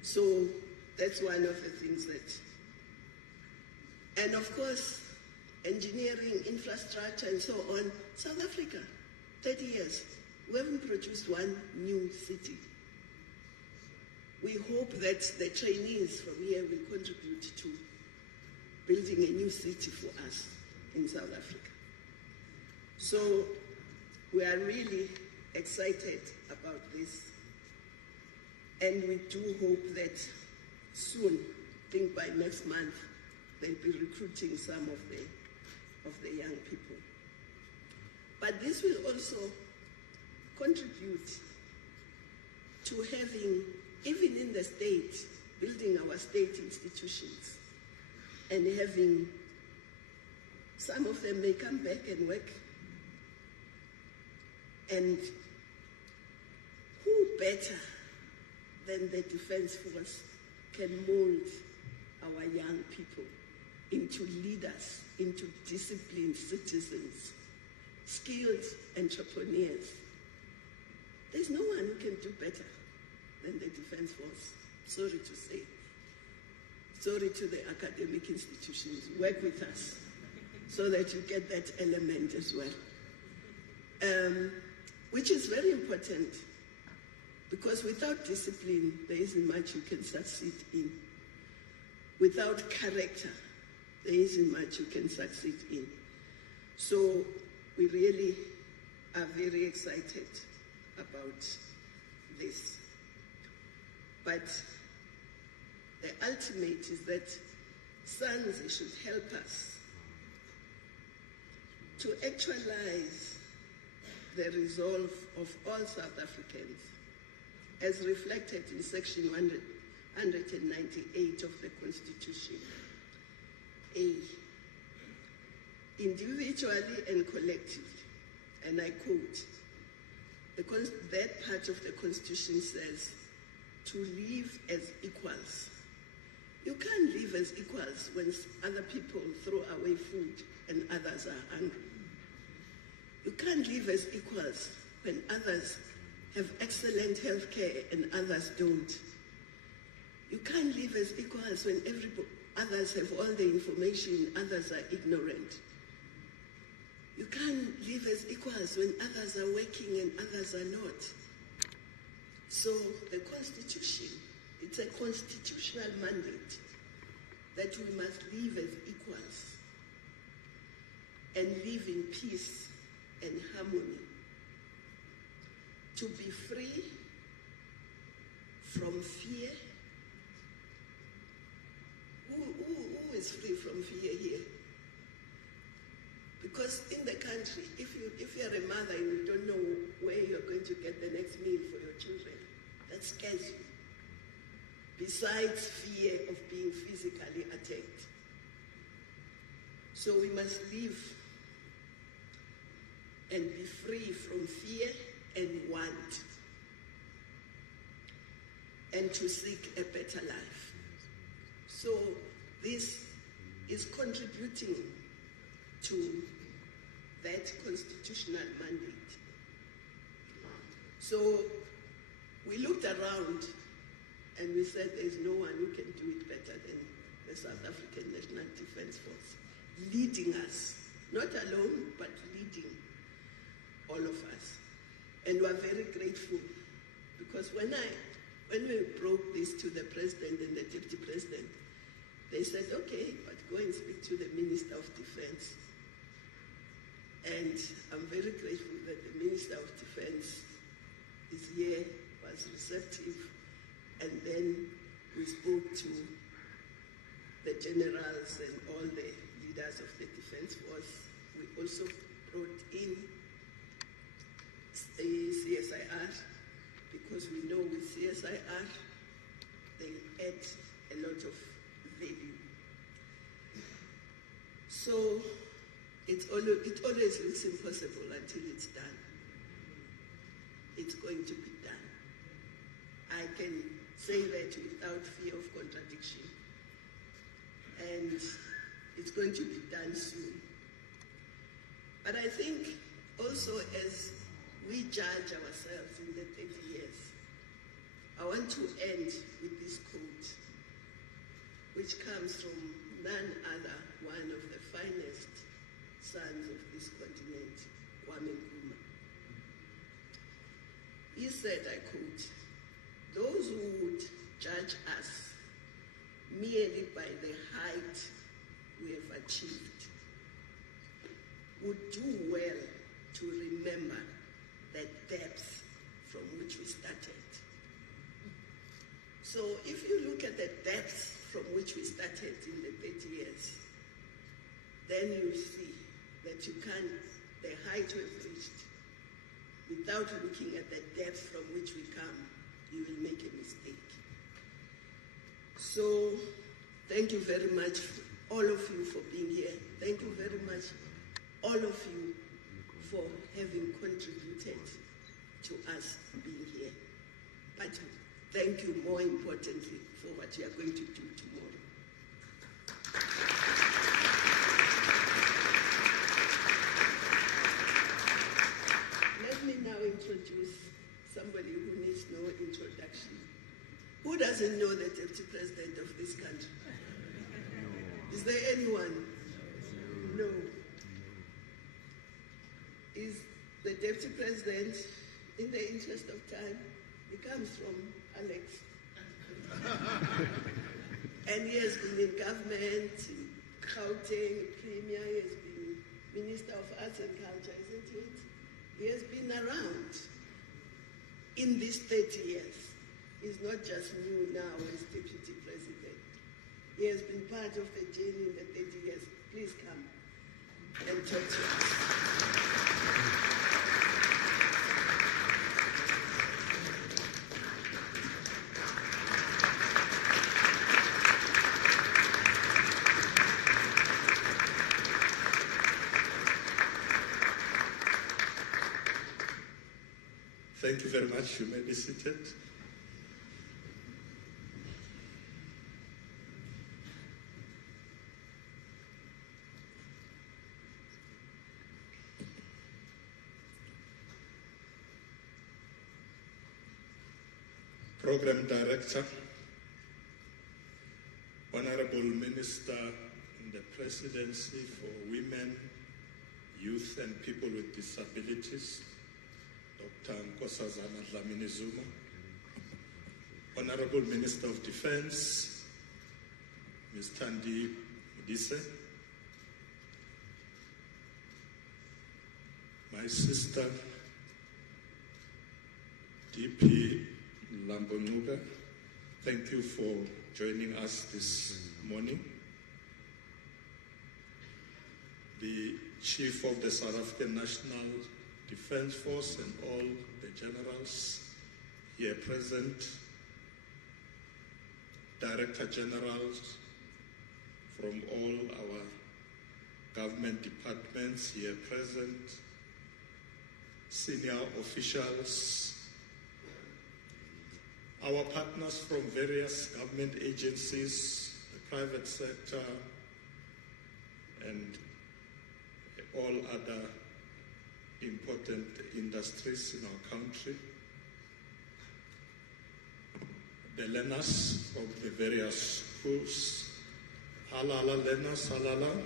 So that's one of the things that, and of course, engineering, infrastructure, and so on. South Africa, 30 years, we haven't produced one new city. We hope that the trainees from here will contribute to building a new city for us in South Africa. So we are really excited about this. And we do hope that soon, I think by next month, they'll be recruiting some of the young people. But this will also contribute to having, even in the state, building our state institutions and having, some of them may come back and work. And who better than the Defense Force can mold our young people into leaders, into disciplined citizens, skilled entrepreneurs. There's no one who can do better than the Defense Force, sorry to say. Sorry to the academic institutions, work with us so that you get that element as well. Which is very important, because without discipline, there isn't much you can succeed in. Without character, there isn't much you can succeed in. So we really are very excited about this. But the ultimate is that SANZI should help us to actualize the resolve of all South Africans, as reflected in Section 198 of the Constitution. A, individually and collectively, and I quote, that part of the Constitution says, to live as equals. You can't live as equals when other people throw away food and others are hungry. You can't live as equals when others have excellent health care and others don't. You can't live as equals when others have all the information, others are ignorant. You can't live as equals when others are working and others are not. So the Constitution, it's a constitutional mandate that we must live as equals and live in peace and harmony, to be free from fear. Who is free from fear here? Because in the country, if you're a mother and you don't know where you're going to get the next meal for your children, that scares you. Besides fear of being physically attacked. So we must live and be free from fear and want, and to seek a better life. So this is contributing to that constitutional mandate. So we looked around and we said there's no one who can do it better than the South African National Defense Force, leading us, not alone, but leading all of us. And we're very grateful, because when we broke this to the president and the deputy president, they said, okay, but go and speak to the Minister of Defense. And I'm very grateful that the Minister of Defense is here, was receptive, and then we spoke to the generals and all the leaders of the Defense Force. We also brought in the CSIR, because we know with CSIR, they add a lot of value. So it always looks impossible until it's done. It's going to be done. I can say that without fear of contradiction. And it's going to be done soon. But I think also, as we judge ourselves in the 30 years. I want to end with this quote, which comes from none other, one of the finest sons of this continent, Kwame Nkrumah. He said, I quote, "Those who would judge us merely by the height we have achieved would do well to remember the depths from which we started." So if you look at the depths from which we started in the 30 years, then you see that you can't, the height we've reached, without looking at the depth from which we come, you will make a mistake. So thank you very much, all of you, for being here. Thank you very much, all of you, for having contributed to us being here. But thank you more importantly for what you are going to do tomorrow. Let me now introduce somebody who needs no introduction. Who doesn't know the Deputy President of this country? Is there anyone? No. Is the Deputy President, in the interest of time, he comes from Alex. And he has been in government, in Gauteng, Premier, he has been Minister of Arts and Culture, isn't it? He has been around in these 30 years. He's not just new now as Deputy President. He has been part of the journey in the 30 years. Please come and talk to us. Thank you very much. You may be seated. Program Director, Honorable Minister in the Presidency for Women, Youth and People with Disabilities, Dr. Nkosazana Dlamini-Zuma, Honorable Minister of Defense, Ms. Thandi Modise, my sister, DP Lambonuga, thank you for joining us this morning. The Chief of the South African National Defence Force and all the generals here present, Director Generals from all our government departments here present, senior officials, our partners from various government agencies, the private sector, and all other important industries in our country, the learners from the various schools, halala learners, halala,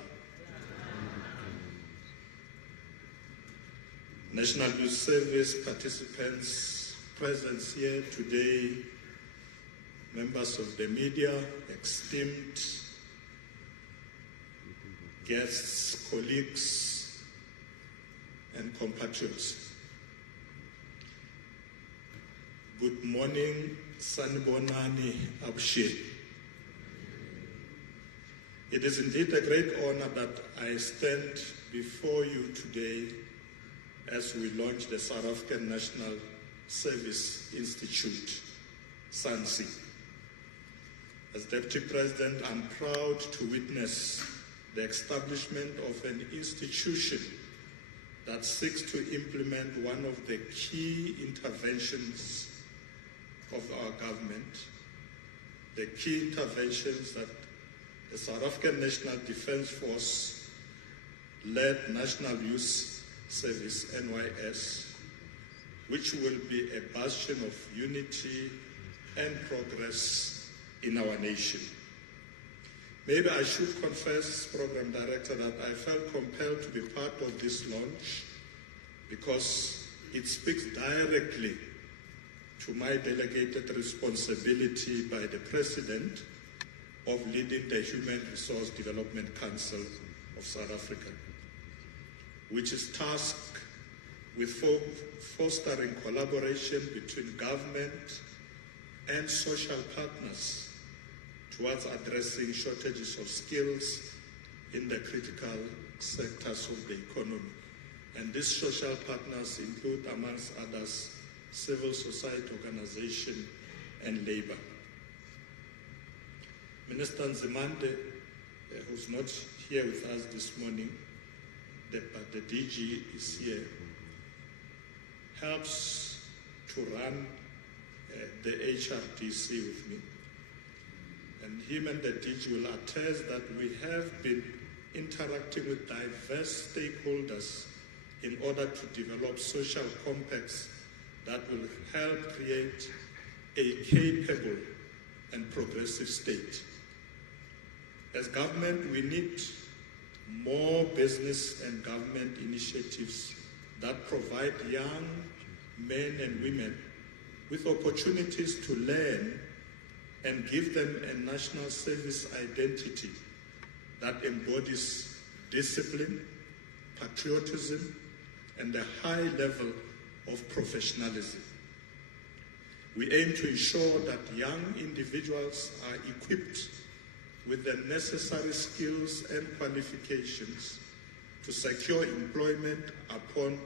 National Youth Service participants present here today, members of the media, esteemed guests, colleagues, and compatriots. Good morning, Sanibonani Abshir. It is indeed a great honor that I stand before you today as we launch the South African National Service Institute, SANSI. As Deputy President, I'm proud to witness the establishment of an institution that seeks to implement one of the key interventions of our government, the key interventions that the South African National Defence Force led National Youth Service, NYS, which will be a bastion of unity and progress in our nation. Maybe I should confess, Program Director, that I felt compelled to be part of this launch because it speaks directly to my delegated responsibility by the President of leading the Human Resource Development Council of South Africa, which is tasked with fostering collaboration between government and social partners towards addressing shortages of skills in the critical sectors of the economy. And these social partners include, amongst others, civil society organization and labor. Minister Nzimande, who's not here with us this morning, but the DG is here, helps to run the HRDC with me. And him and the DG will attest that we have been interacting with diverse stakeholders in order to develop social compacts that will help create a capable and progressive state. As government, we need more business and government initiatives that provide young men and women with opportunities to learn and give them a national service identity that embodies discipline, patriotism, and a high level of professionalism. We aim to ensure that young individuals are equipped with the necessary skills and qualifications to secure employment upon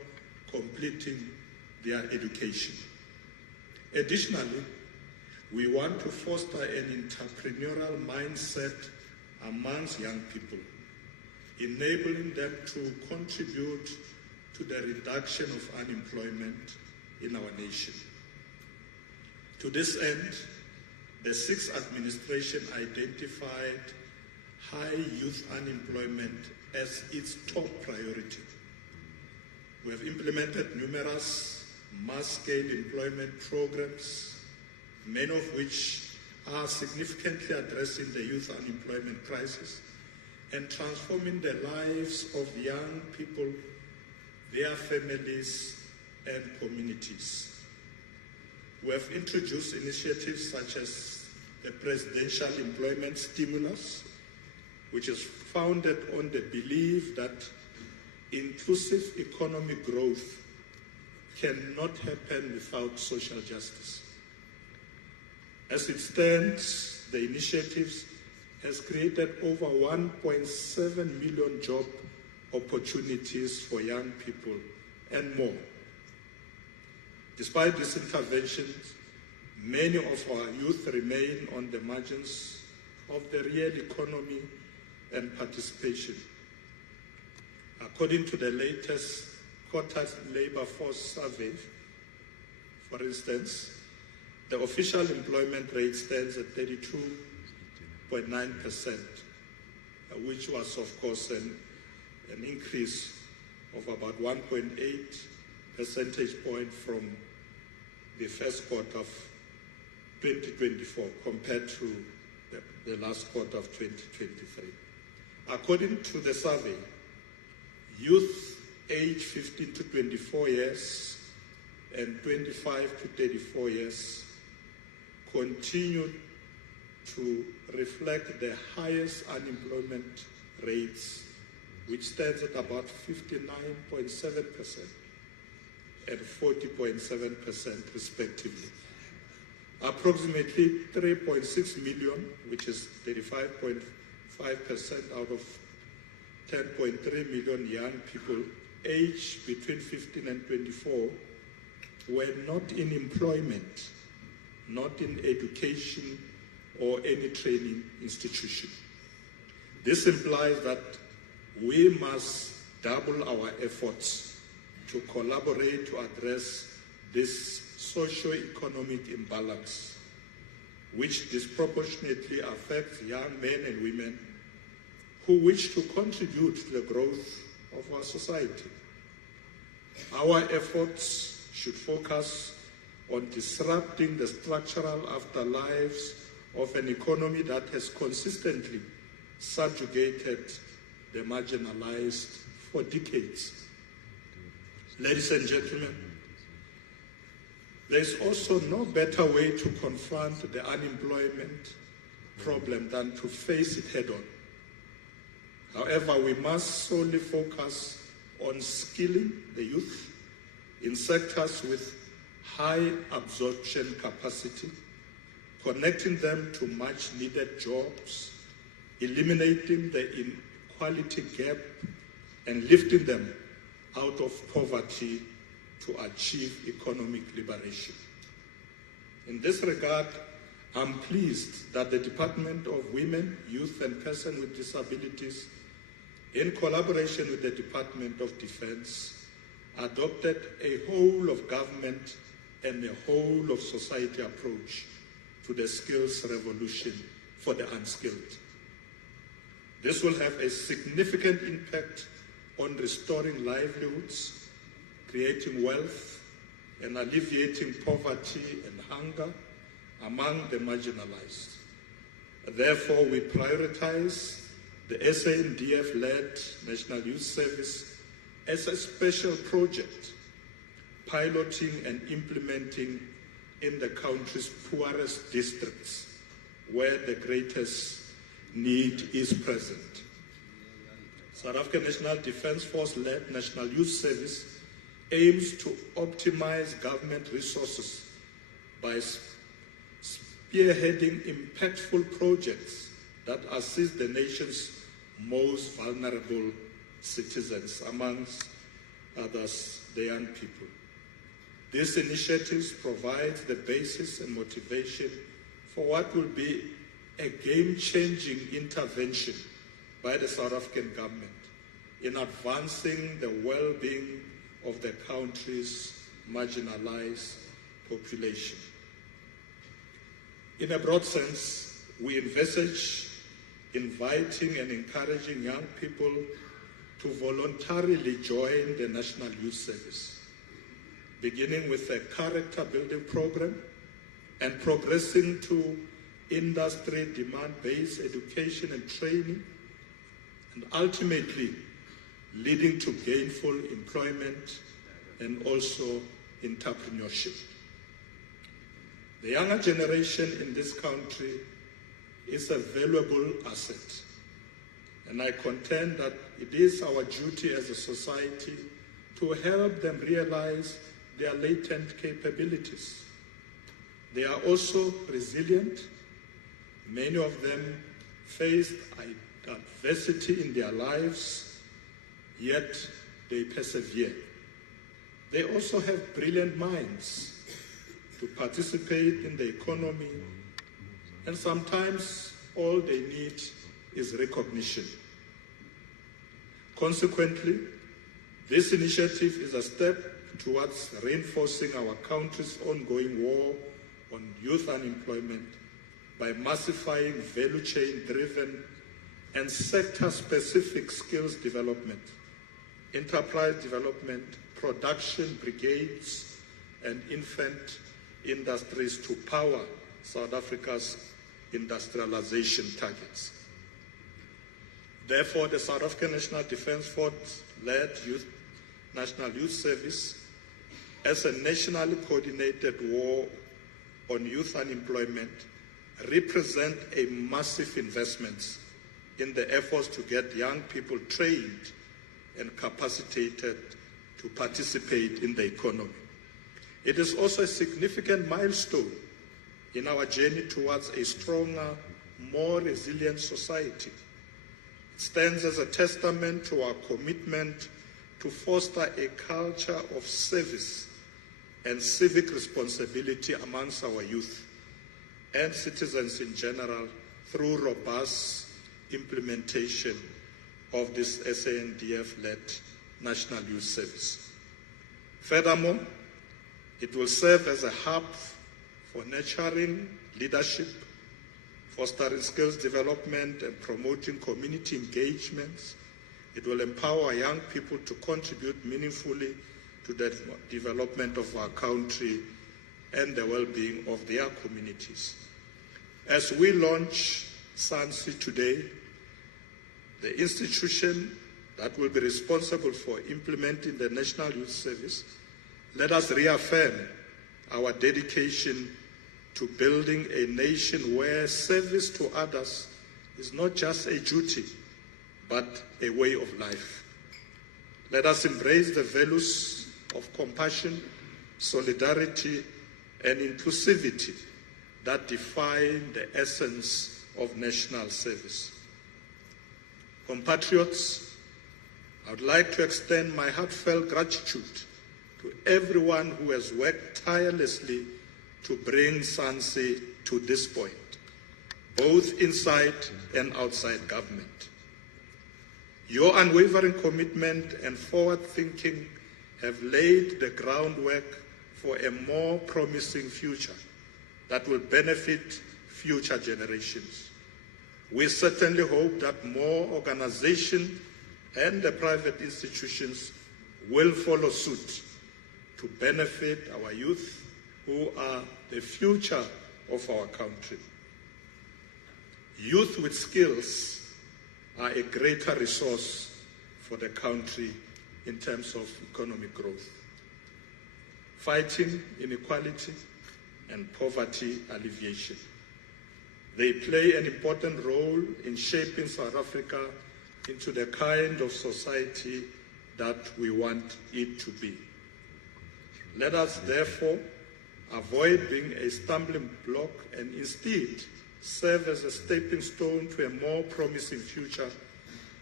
completing their education. Additionally, we want to foster an entrepreneurial mindset amongst young people, enabling them to contribute to the reduction of unemployment in our nation. To this end, the Sixth Administration identified high youth unemployment as its top priority. We have implemented numerous mass-scale employment programs, many of which are significantly addressing the youth unemployment crisis and transforming the lives of young people, their families, and communities. We have introduced initiatives such as the Presidential Employment Stimulus, which is founded on the belief that inclusive economic growth cannot happen without social justice. As it stands, the initiatives has created over 1.7 million job opportunities for young people and more. Despite these interventions, many of our youth remain on the margins of the real economy and participation. According to the latest Quotas Labor Force Survey, for instance, the official employment rate stands at 32.9%, which was, of course, an increase of about 1.8 percentage point from the first quarter of 2024 compared to the last quarter of 2023. According to the survey, youth aged 15 to 24 years and 25 to 34 years continue to reflect the highest unemployment rates, which stands at about 59.7% and 40.7% respectively. Approximately 3.6 million, which is 35.5% out of 10.3 million young people aged between 15 and 24 were not in employment, not in education or any training institution. This implies that we must double our efforts to collaborate to address this socio-economic imbalance, which disproportionately affects young men and women who wish to contribute to the growth of our society. Our efforts should focus on disrupting the structural afterlives of an economy that has consistently subjugated the marginalized for decades. Ladies and gentlemen, there is also no better way to confront the unemployment problem than to face it head-on. However, we must solely focus on skilling the youth in sectors with high absorption capacity, connecting them to much-needed jobs, eliminating the inequality gap, and lifting them out of poverty to achieve economic liberation. In this regard, I'm pleased that the Department of Women, Youth and Persons with Disabilities, in collaboration with the Department of Defense, adopted a whole of government and a whole of society approach to the skills revolution for the unskilled. This will have a significant impact on restoring livelihoods, creating wealth, and alleviating poverty and hunger among the marginalized. Therefore, we prioritize the SANDF-led National Youth Service as a special project, piloting and implementing in the country's poorest districts where the greatest need is present. South African National Defence Force-led National Youth Service aims to optimize government resources by spearheading impactful projects that assist the nation's most vulnerable citizens, amongst others, the young people. These initiatives provide the basis and motivation for what will be a game-changing intervention by the South African government in advancing the well-being of the country's marginalized population. In a broad sense, we envisage inviting and encouraging young people to voluntarily join the National Youth Service, beginning with a character-building program and progressing to industry demand-based education and training, and ultimately leading to gainful employment and also entrepreneurship. The younger generation in this country is a valuable asset, and I contend that it is our duty as a society to help them realize their latent capabilities. They are also resilient. Many of them faced adversity in their lives, yet they persevere. They also have brilliant minds to participate in the economy, and sometimes all they need is recognition. Consequently, this initiative is a step towards reinforcing our country's ongoing war on youth unemployment by massifying value chain-driven and sector-specific skills development, enterprise development, production brigades, and infant industries to power South Africa's industrialization targets. Therefore, the South African National Defence Force-led National Youth Service, as a nationally coordinated war on youth unemployment, represent a massive investment in the efforts to get young people trained and capacitated to participate in the economy. It is also a significant milestone in our journey towards a stronger, more resilient society. It stands as a testament to our commitment to foster a culture of service and civic responsibility amongst our youth and citizens in general through robust implementation of this SANDF-led National Youth Service. Furthermore, it will serve as a hub for nurturing leadership, fostering skills development, and promoting community engagements. It will empower young people to contribute meaningfully to the development of our country and the well-being of their communities. As we launch SANCI today, the institution that will be responsible for implementing the National Youth Service, let us reaffirm our dedication to building a nation where service to others is not just a duty, but a way of life. Let us embrace the values of compassion, solidarity, and inclusivity that define the essence of national service. Compatriots, I would like to extend my heartfelt gratitude to everyone who has worked tirelessly to bring SANCI to this point, both inside and outside government. Your unwavering commitment and forward thinking have laid the groundwork for a more promising future that will benefit future generations. We certainly hope that more organizations and the private institutions will follow suit to benefit our youth, who are the future of our country. Youth with skills are a greater resource for the country in terms of economic growth, fighting inequality and poverty alleviation. They play an important role in shaping South Africa into the kind of society that we want it to be. Let us therefore avoid being a stumbling block and instead serve as a stepping stone to a more promising future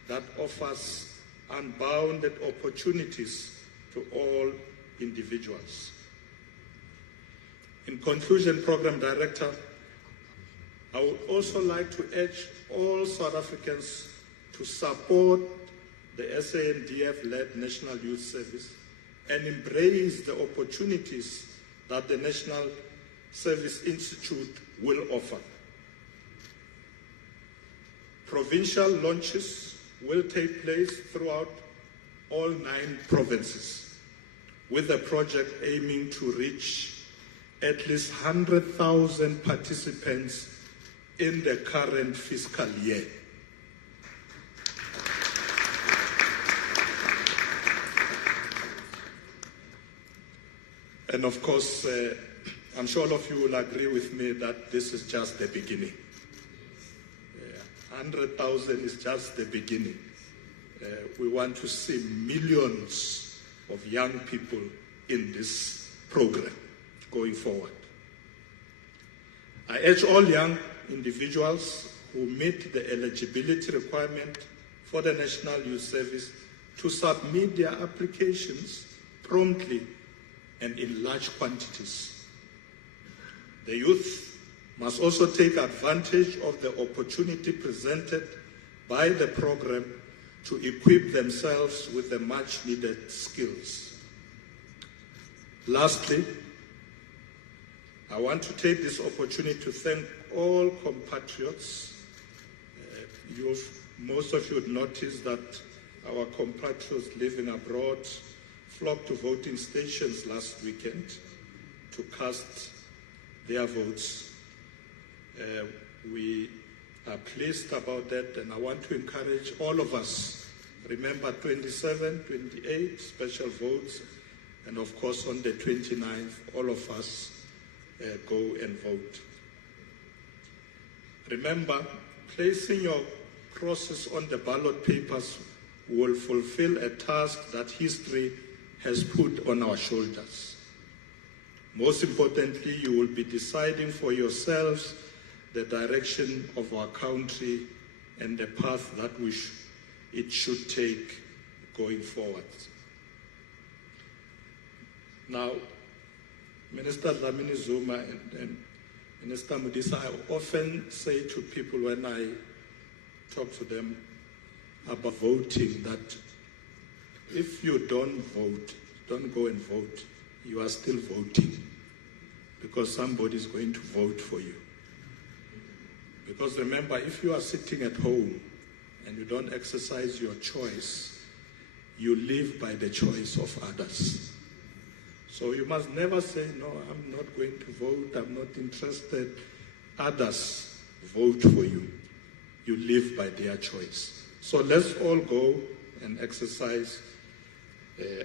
that offers unbounded opportunities to all individuals. In conclusion, Program Director, I would also like to urge all South Africans to support the SANDF-led National Youth Service and embrace the opportunities that the National Service Institute will offer. Provincial launches will take place throughout all 9 provinces, with the project aiming to reach at least 100,000 participants in the current fiscal year. And of course, I'm sure all of you will agree with me that this is just the beginning. 100,000 is just the beginning. We want to see millions of young people in this program going forward. I urge all young individuals who meet the eligibility requirement for the National Youth Service to submit their applications promptly and in large quantities. The youth must also take advantage of the opportunity presented by the program to equip themselves with the much needed skills. Lastly, I want to take this opportunity to thank all compatriots. Most of you would notice that our compatriots living abroad flocked to voting stations last weekend to cast their votes. We are pleased about that, and I want to encourage all of us. Remember 27, 28 special votes, and of course on the 29th, all of us go and vote. Remember, placing your crosses on the ballot papers will fulfill a task that history has put on our shoulders. Most importantly, you will be deciding for yourselves the direction of our country and the path that it should take going forward. Now, Minister Dlamini Zuma and Minister Modise, I often say to people when I talk to them about voting that if you don't vote, don't go and vote, you are still voting because somebody is going to vote for you. Because remember, if you are sitting at home and you don't exercise your choice, you live by the choice of others. So you must never say, no, I'm not going to vote, I'm not interested. Others vote for you. You live by their choice. So let's all go and exercise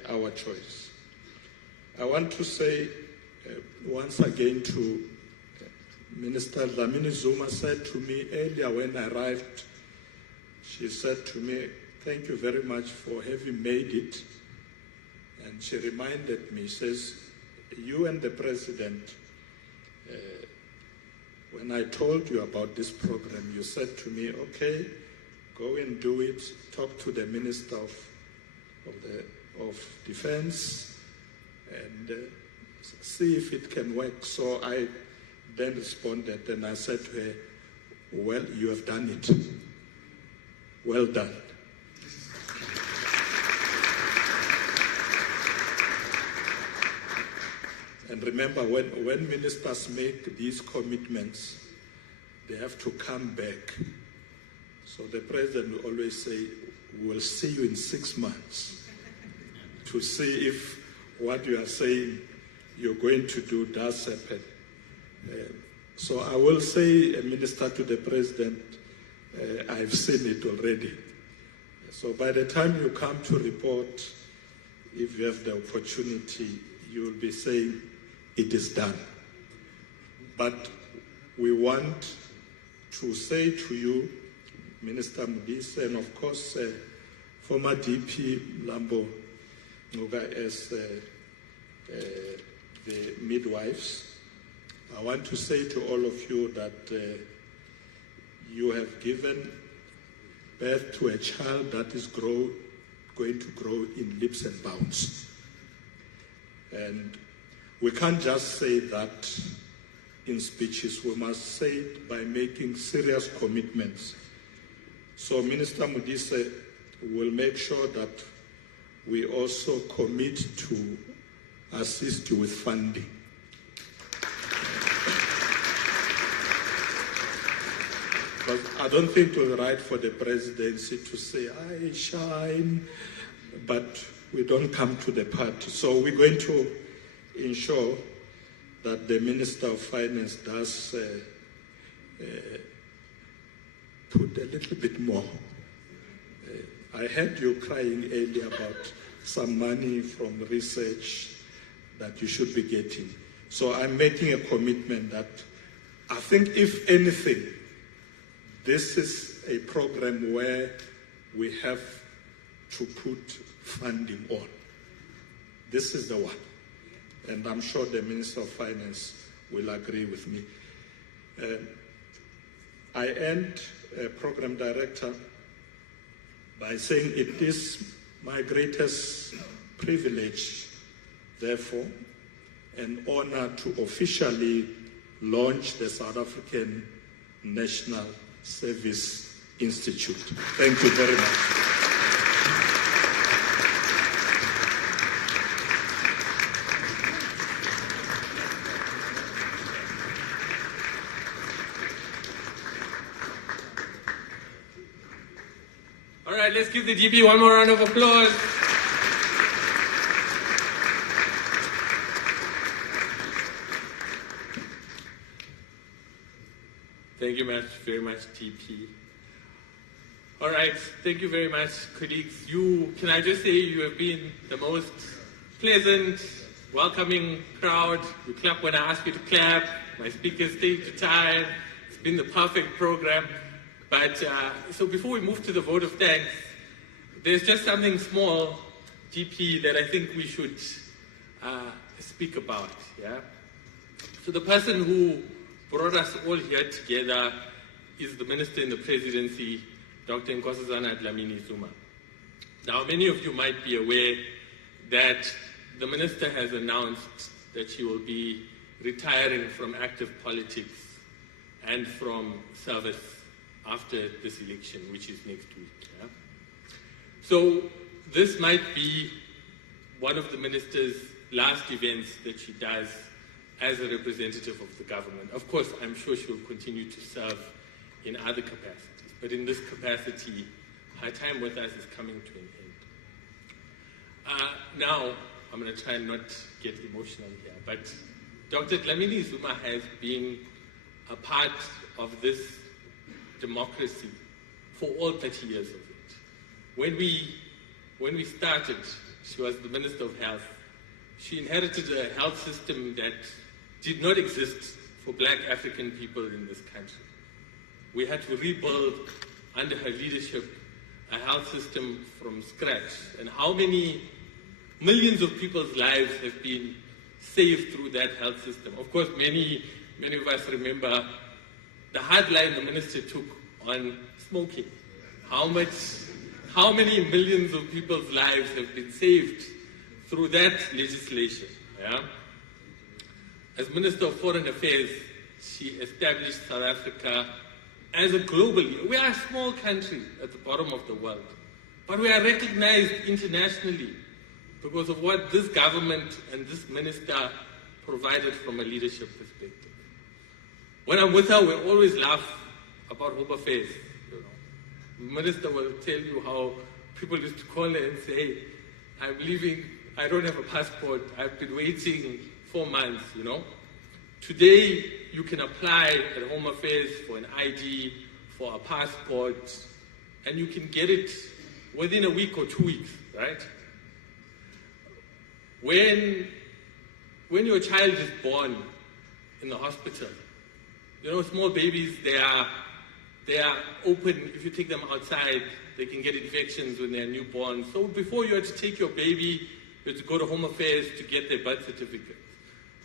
our choice. I want to say once again to Minister Dlamini Zuma said to me earlier when I arrived, she said to me, thank you very much for having made it. And she reminded me, says, you and the President, when I told you about this program, you said to me, okay, go and do it, talk to the Minister of Defense, and see if it can work. So I then responded and I said to her, well, you have done it. Well done. And remember, when ministers make these commitments, they have to come back. So the president will always say, we'll see you in 6 months to see if what you are saying you're going to do does happen. So I will say, Minister, to the President, I've seen it already. So by the time you come to report, if you have the opportunity, you will be saying, it is done. But we want to say to you, Minister Modise, and of course, former DP Lambo Ngoga as the midwives, I want to say to all of you that you have given birth to a child that is going to grow in leaps and bounds. And we can't just say that in speeches. We must say it by making serious commitments. So Minister Modise will make sure that we also commit to assist you with funding. But I don't think it was right for the presidency to say, I shine, but we don't come to the party. So we're going to ensure that the Minister of Finance does put a little bit more. I heard you crying earlier about some money from research that you should be getting. So I'm making a commitment that I think, if anything, this is a program where we have to put funding on. This is the one. And I'm sure the Minister of Finance will agree with me. I end, Program Director, by saying it is my greatest privilege, therefore, an honor to officially launch the South African National Service Institute. Thank you very much. All right, let's give the GP one more round of applause. Thank you very much, TP. All right, thank you very much, colleagues. Can I just say, you have been the most pleasant, welcoming crowd. You clap when I ask you to clap. My speakers stay to time. It's been the perfect program. But so before we move to the vote of thanks, there's just something small, GP, that I think we should speak about. Yeah. So the person who brought us all here together is the Minister in the Presidency, Dr. Nkosazana Dlamini Zuma. Now, many of you might be aware that the Minister has announced that she will be retiring from active politics and from service after this election, which is next week. Yeah? So this might be one of the Minister's last events that she does as a representative of the government. Of course, I'm sure she will continue to serve in other capacities, but in this capacity, her time with us is coming to an end. Now, I'm going to try and not get emotional here, but Dr. Dlamini Zuma has been a part of this democracy for all 30 years of it. When we started, she was the Minister of Health. She inherited a health system that did not exist for black African people in this country. We had to rebuild, under her leadership, a health system from scratch. And how many millions of people's lives have been saved through that health system? Of course, many of us remember the hard line the minister took on smoking. How many millions of people's lives have been saved through that legislation? Yeah? As Minister of Foreign Affairs, she established South Africa as a global leader. We are a small country at the bottom of the world, but we are recognized internationally because of what this government and this minister provided from a leadership perspective. When I'm with her, we always laugh about Home Affairs. The minister will tell you how people used to call her and say, I'm leaving, I don't have a passport, I've been waiting 4 months, you know. Today, you can apply at Home Affairs for an ID, for a passport, and you can get it within a week or 2 weeks, right? When your child is born in the hospital, you know, small babies, they are open. If you take them outside, they can get infections when they're newborn. So before you had to take your baby, you had to go to Home Affairs to get their birth certificate.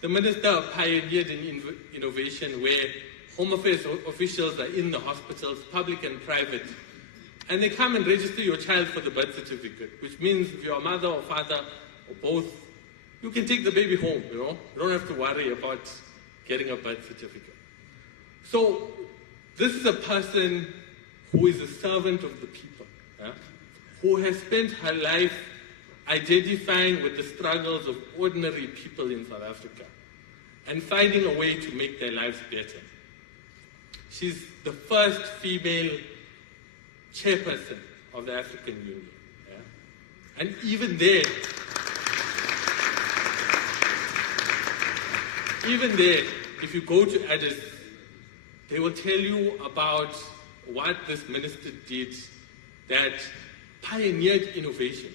The minister pioneered an innovation where Home Affairs officials are in the hospitals, public and private, and they come and register your child for the birth certificate, which means if you're a mother or father or both, you can take the baby home, you know. You don't have to worry about getting a birth certificate. So this is a person who is a servant of the people, yeah? Who has spent her life identifying with the struggles of ordinary people in South Africa and finding a way to make their lives better. She's the first female chairperson of the African Union. Yeah? And even there, if you go to Addis, they will tell you about what this minister did that pioneered innovation.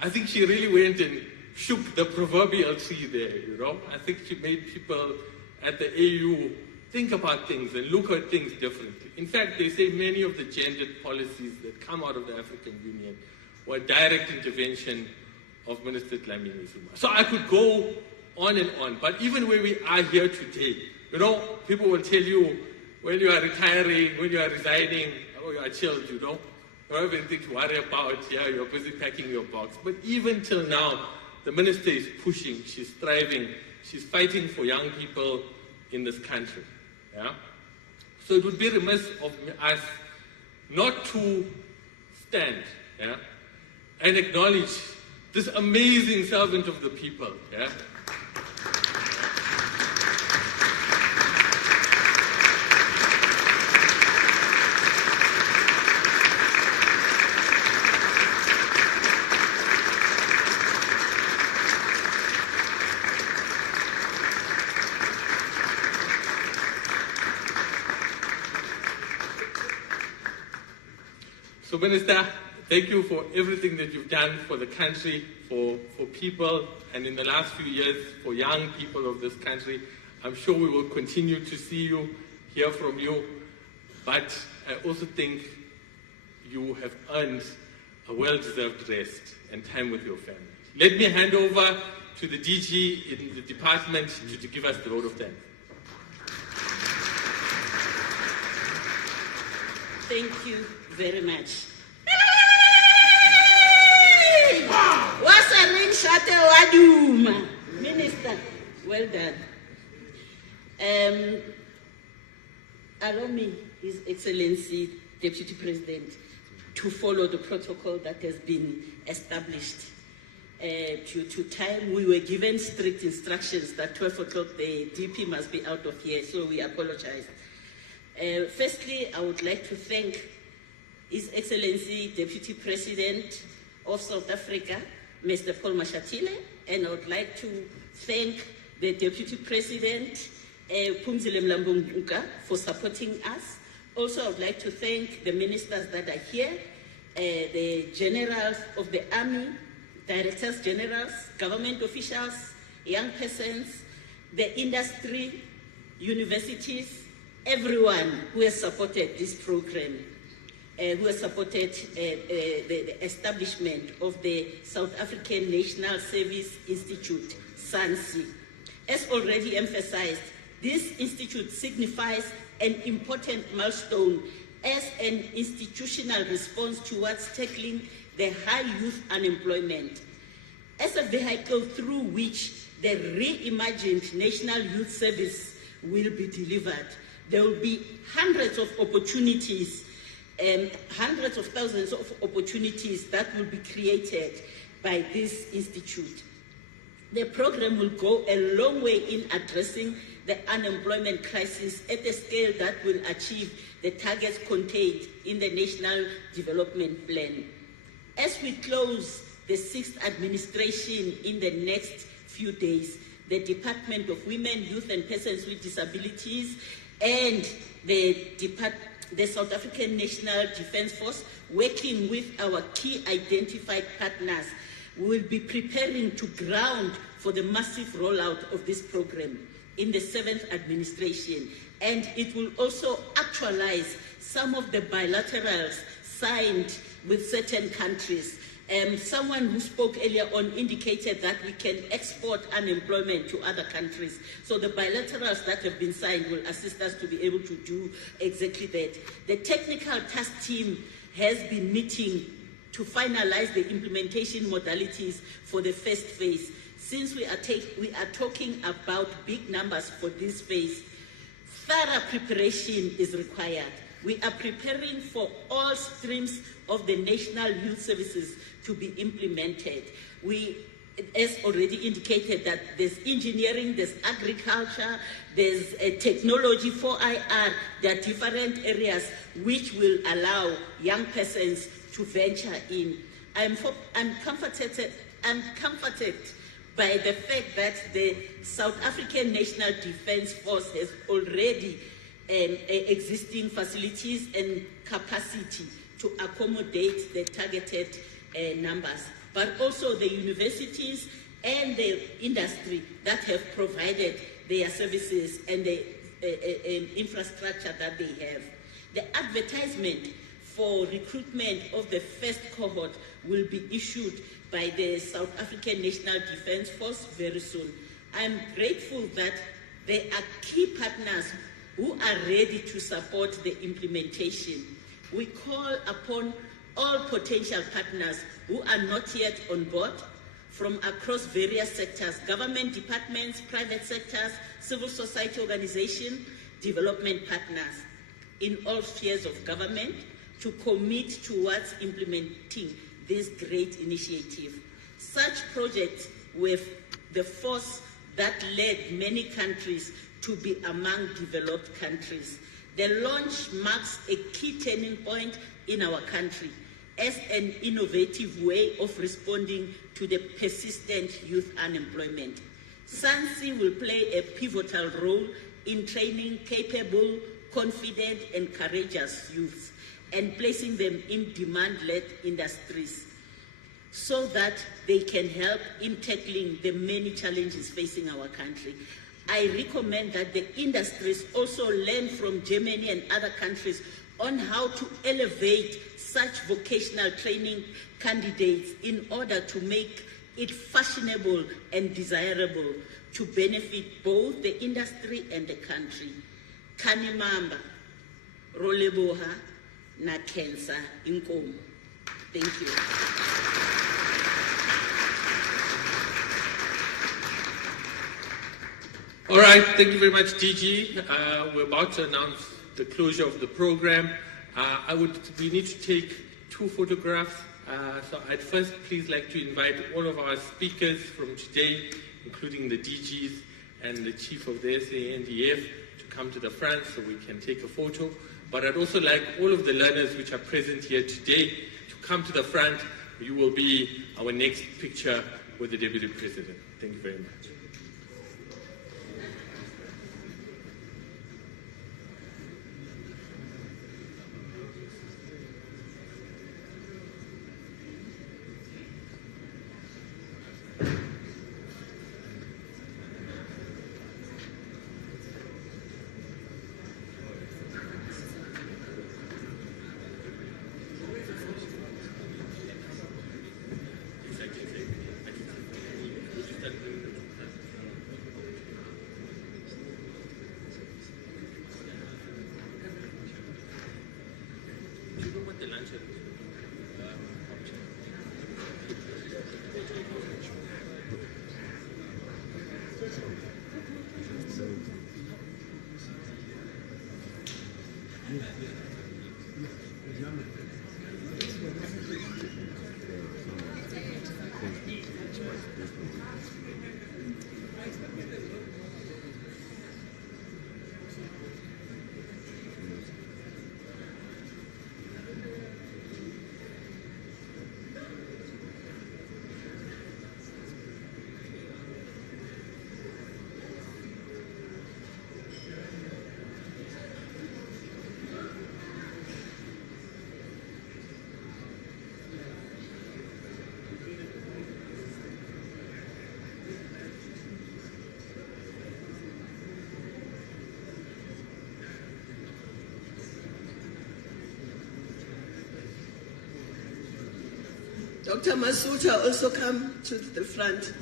I think she really went and shook the proverbial tree there, you know. I think she made people at the AU think about things and look at things differently. In fact, they say many of the gendered policies that come out of the African Union were direct intervention of Minister Dlamini Zuma. So I could go on and on, but even where we are here today, you know, people will tell you when you are retiring, when you are resigning, oh, you are chilled, you know. You don't have anything to worry about, yeah, you're busy packing your box. But even till now, the minister is pushing, she's striving, she's fighting for young people in this country. Yeah? So it would be remiss of us not to stand, yeah, and acknowledge this amazing servant of the people. Yeah? So, Minister, thank you for everything that you've done for the country, for people, and in the last few years, for young people of this country. I'm sure we will continue to see you, hear from you, but I also think you have earned a well-deserved rest and time with your family. Let me hand over to the DG in the department to give us the vote of thanks. Thank you very much. What's a ring shot waduma? Minister, well done. Allow me, His Excellency Deputy President, to follow the protocol that has been established. Due to time, we were given strict instructions that 12 o'clock the DP must be out of here, so we apologize. Firstly, I would like to thank His Excellency Deputy President of South Africa, Mr. Paul Mashatile, and I would like to thank the Deputy President, Phumzile Mlambo-Ngcuka, for supporting us. Also, I would like to thank the ministers that are here, the generals of the army, directors generals, government officials, young persons, the industry, universities, everyone who has supported this program, who has supported the establishment of the South African National Service Institute, SANSI. As already emphasized, this institute signifies an important milestone as an institutional response towards tackling the high youth unemployment. As a vehicle through which the reimagined National Youth Service will be delivered, there will be hundreds of opportunities, hundreds of thousands of opportunities that will be created by this institute. The program will go a long way in addressing the unemployment crisis at a scale that will achieve the targets contained in the National Development Plan. As we close the 6th administration in the next few days, the Department of Women, Youth and Persons with Disabilities and the South African National Defence Force, working with our key identified partners, will be preparing to ground for the massive rollout of this program in the 7th administration. And it will also actualize some of the bilaterals signed with certain countries. Someone who spoke earlier on indicated that we can export unemployment to other countries. So the bilaterals that have been signed will assist us to be able to do exactly that. The technical task team has been meeting to finalize the implementation modalities for the first phase. Since we are talking about big numbers for this phase, thorough preparation is required. We are preparing for all streams of the National Youth Services to be implemented. We, as already indicated, that there's engineering, there's agriculture, there's technology, 4IR, there are different areas which will allow young persons to venture in. I'm comforted by the fact that the South African National Defence Force has already existing facilities and capacity to accommodate the targeted numbers, but also the universities and the industry that have provided their services and the infrastructure that they have. The advertisement for recruitment of the first cohort will be issued by the South African National Defence Force very soon. I'm grateful that there are key partners who are ready to support the implementation. We call upon all potential partners who are not yet on board from across various sectors, government departments, private sectors, civil society organizations, development partners in all spheres of government to commit towards implementing this great initiative. Such projects were the force that led many countries to be among developed countries. The launch marks a key turning point in our country as an innovative way of responding to the persistent youth unemployment. SANSI will play a pivotal role in training capable, confident, and courageous youths and placing them in demand-led industries so that they can help in tackling the many challenges facing our country. I recommend that the industries also learn from Germany and other countries on how to elevate such vocational training candidates in order to make it fashionable and desirable to benefit both the industry and the country. Kanimamba, Roleboha, Nakensa, Inkomo. Thank you. All right, thank you very much, DG. We're about to announce the closure of the program. We need to take 2 photographs. So I'd first please like to invite all of our speakers from today, including the DGs and the chief of the SANDF, to come to the front so we can take a photo. But I'd also like all of the learners which are present here today to come to the front. You will be our next picture with the Deputy President. Thank you very much. Dr. Masuta also come to the front.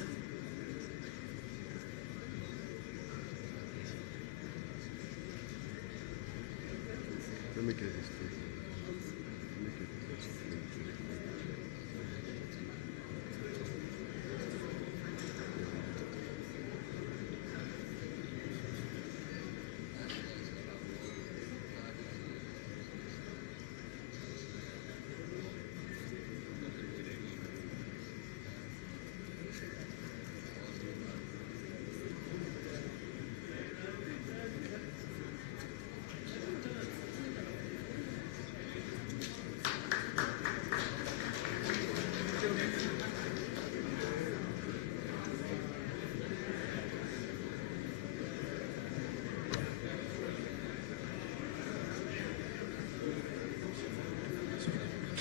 Let me get this thing.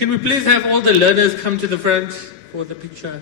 Can we please have all the learners come to the front for the picture?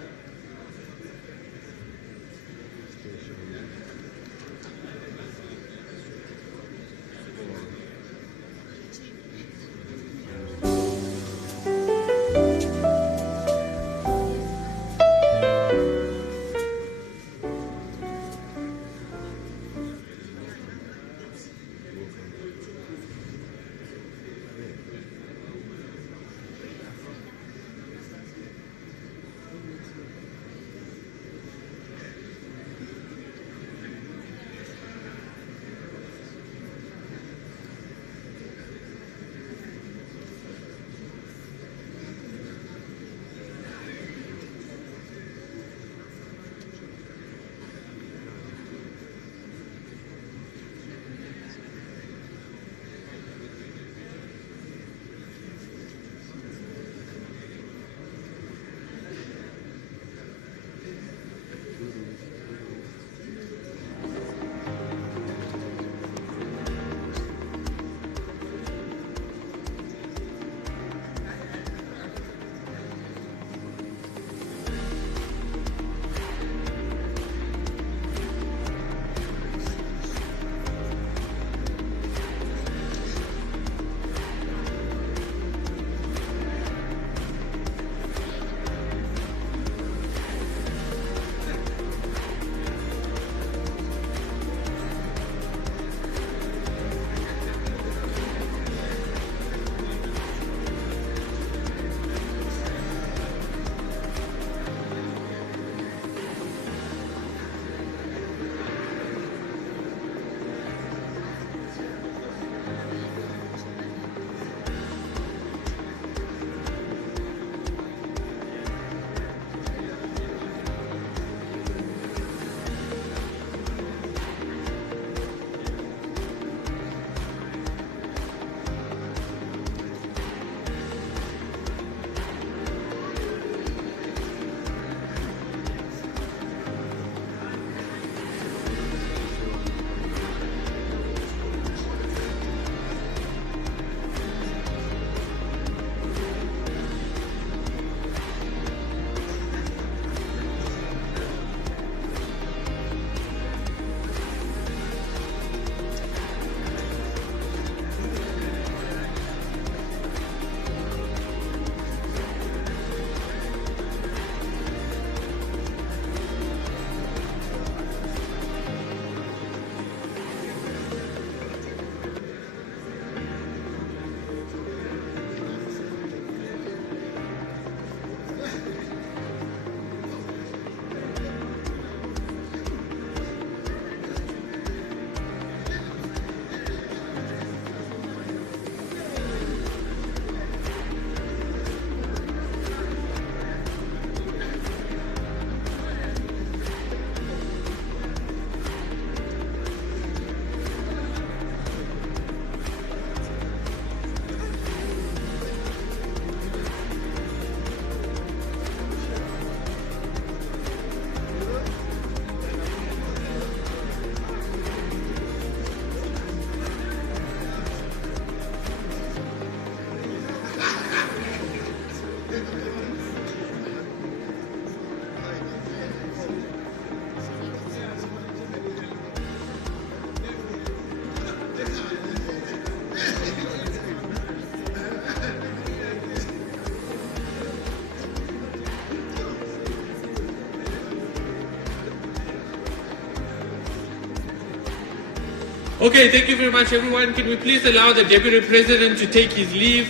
Okay, thank you very much, everyone. Can we please allow the Deputy President to take his leave,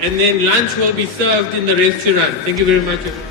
and then lunch will be served in the restaurant. Thank you very much, everyone.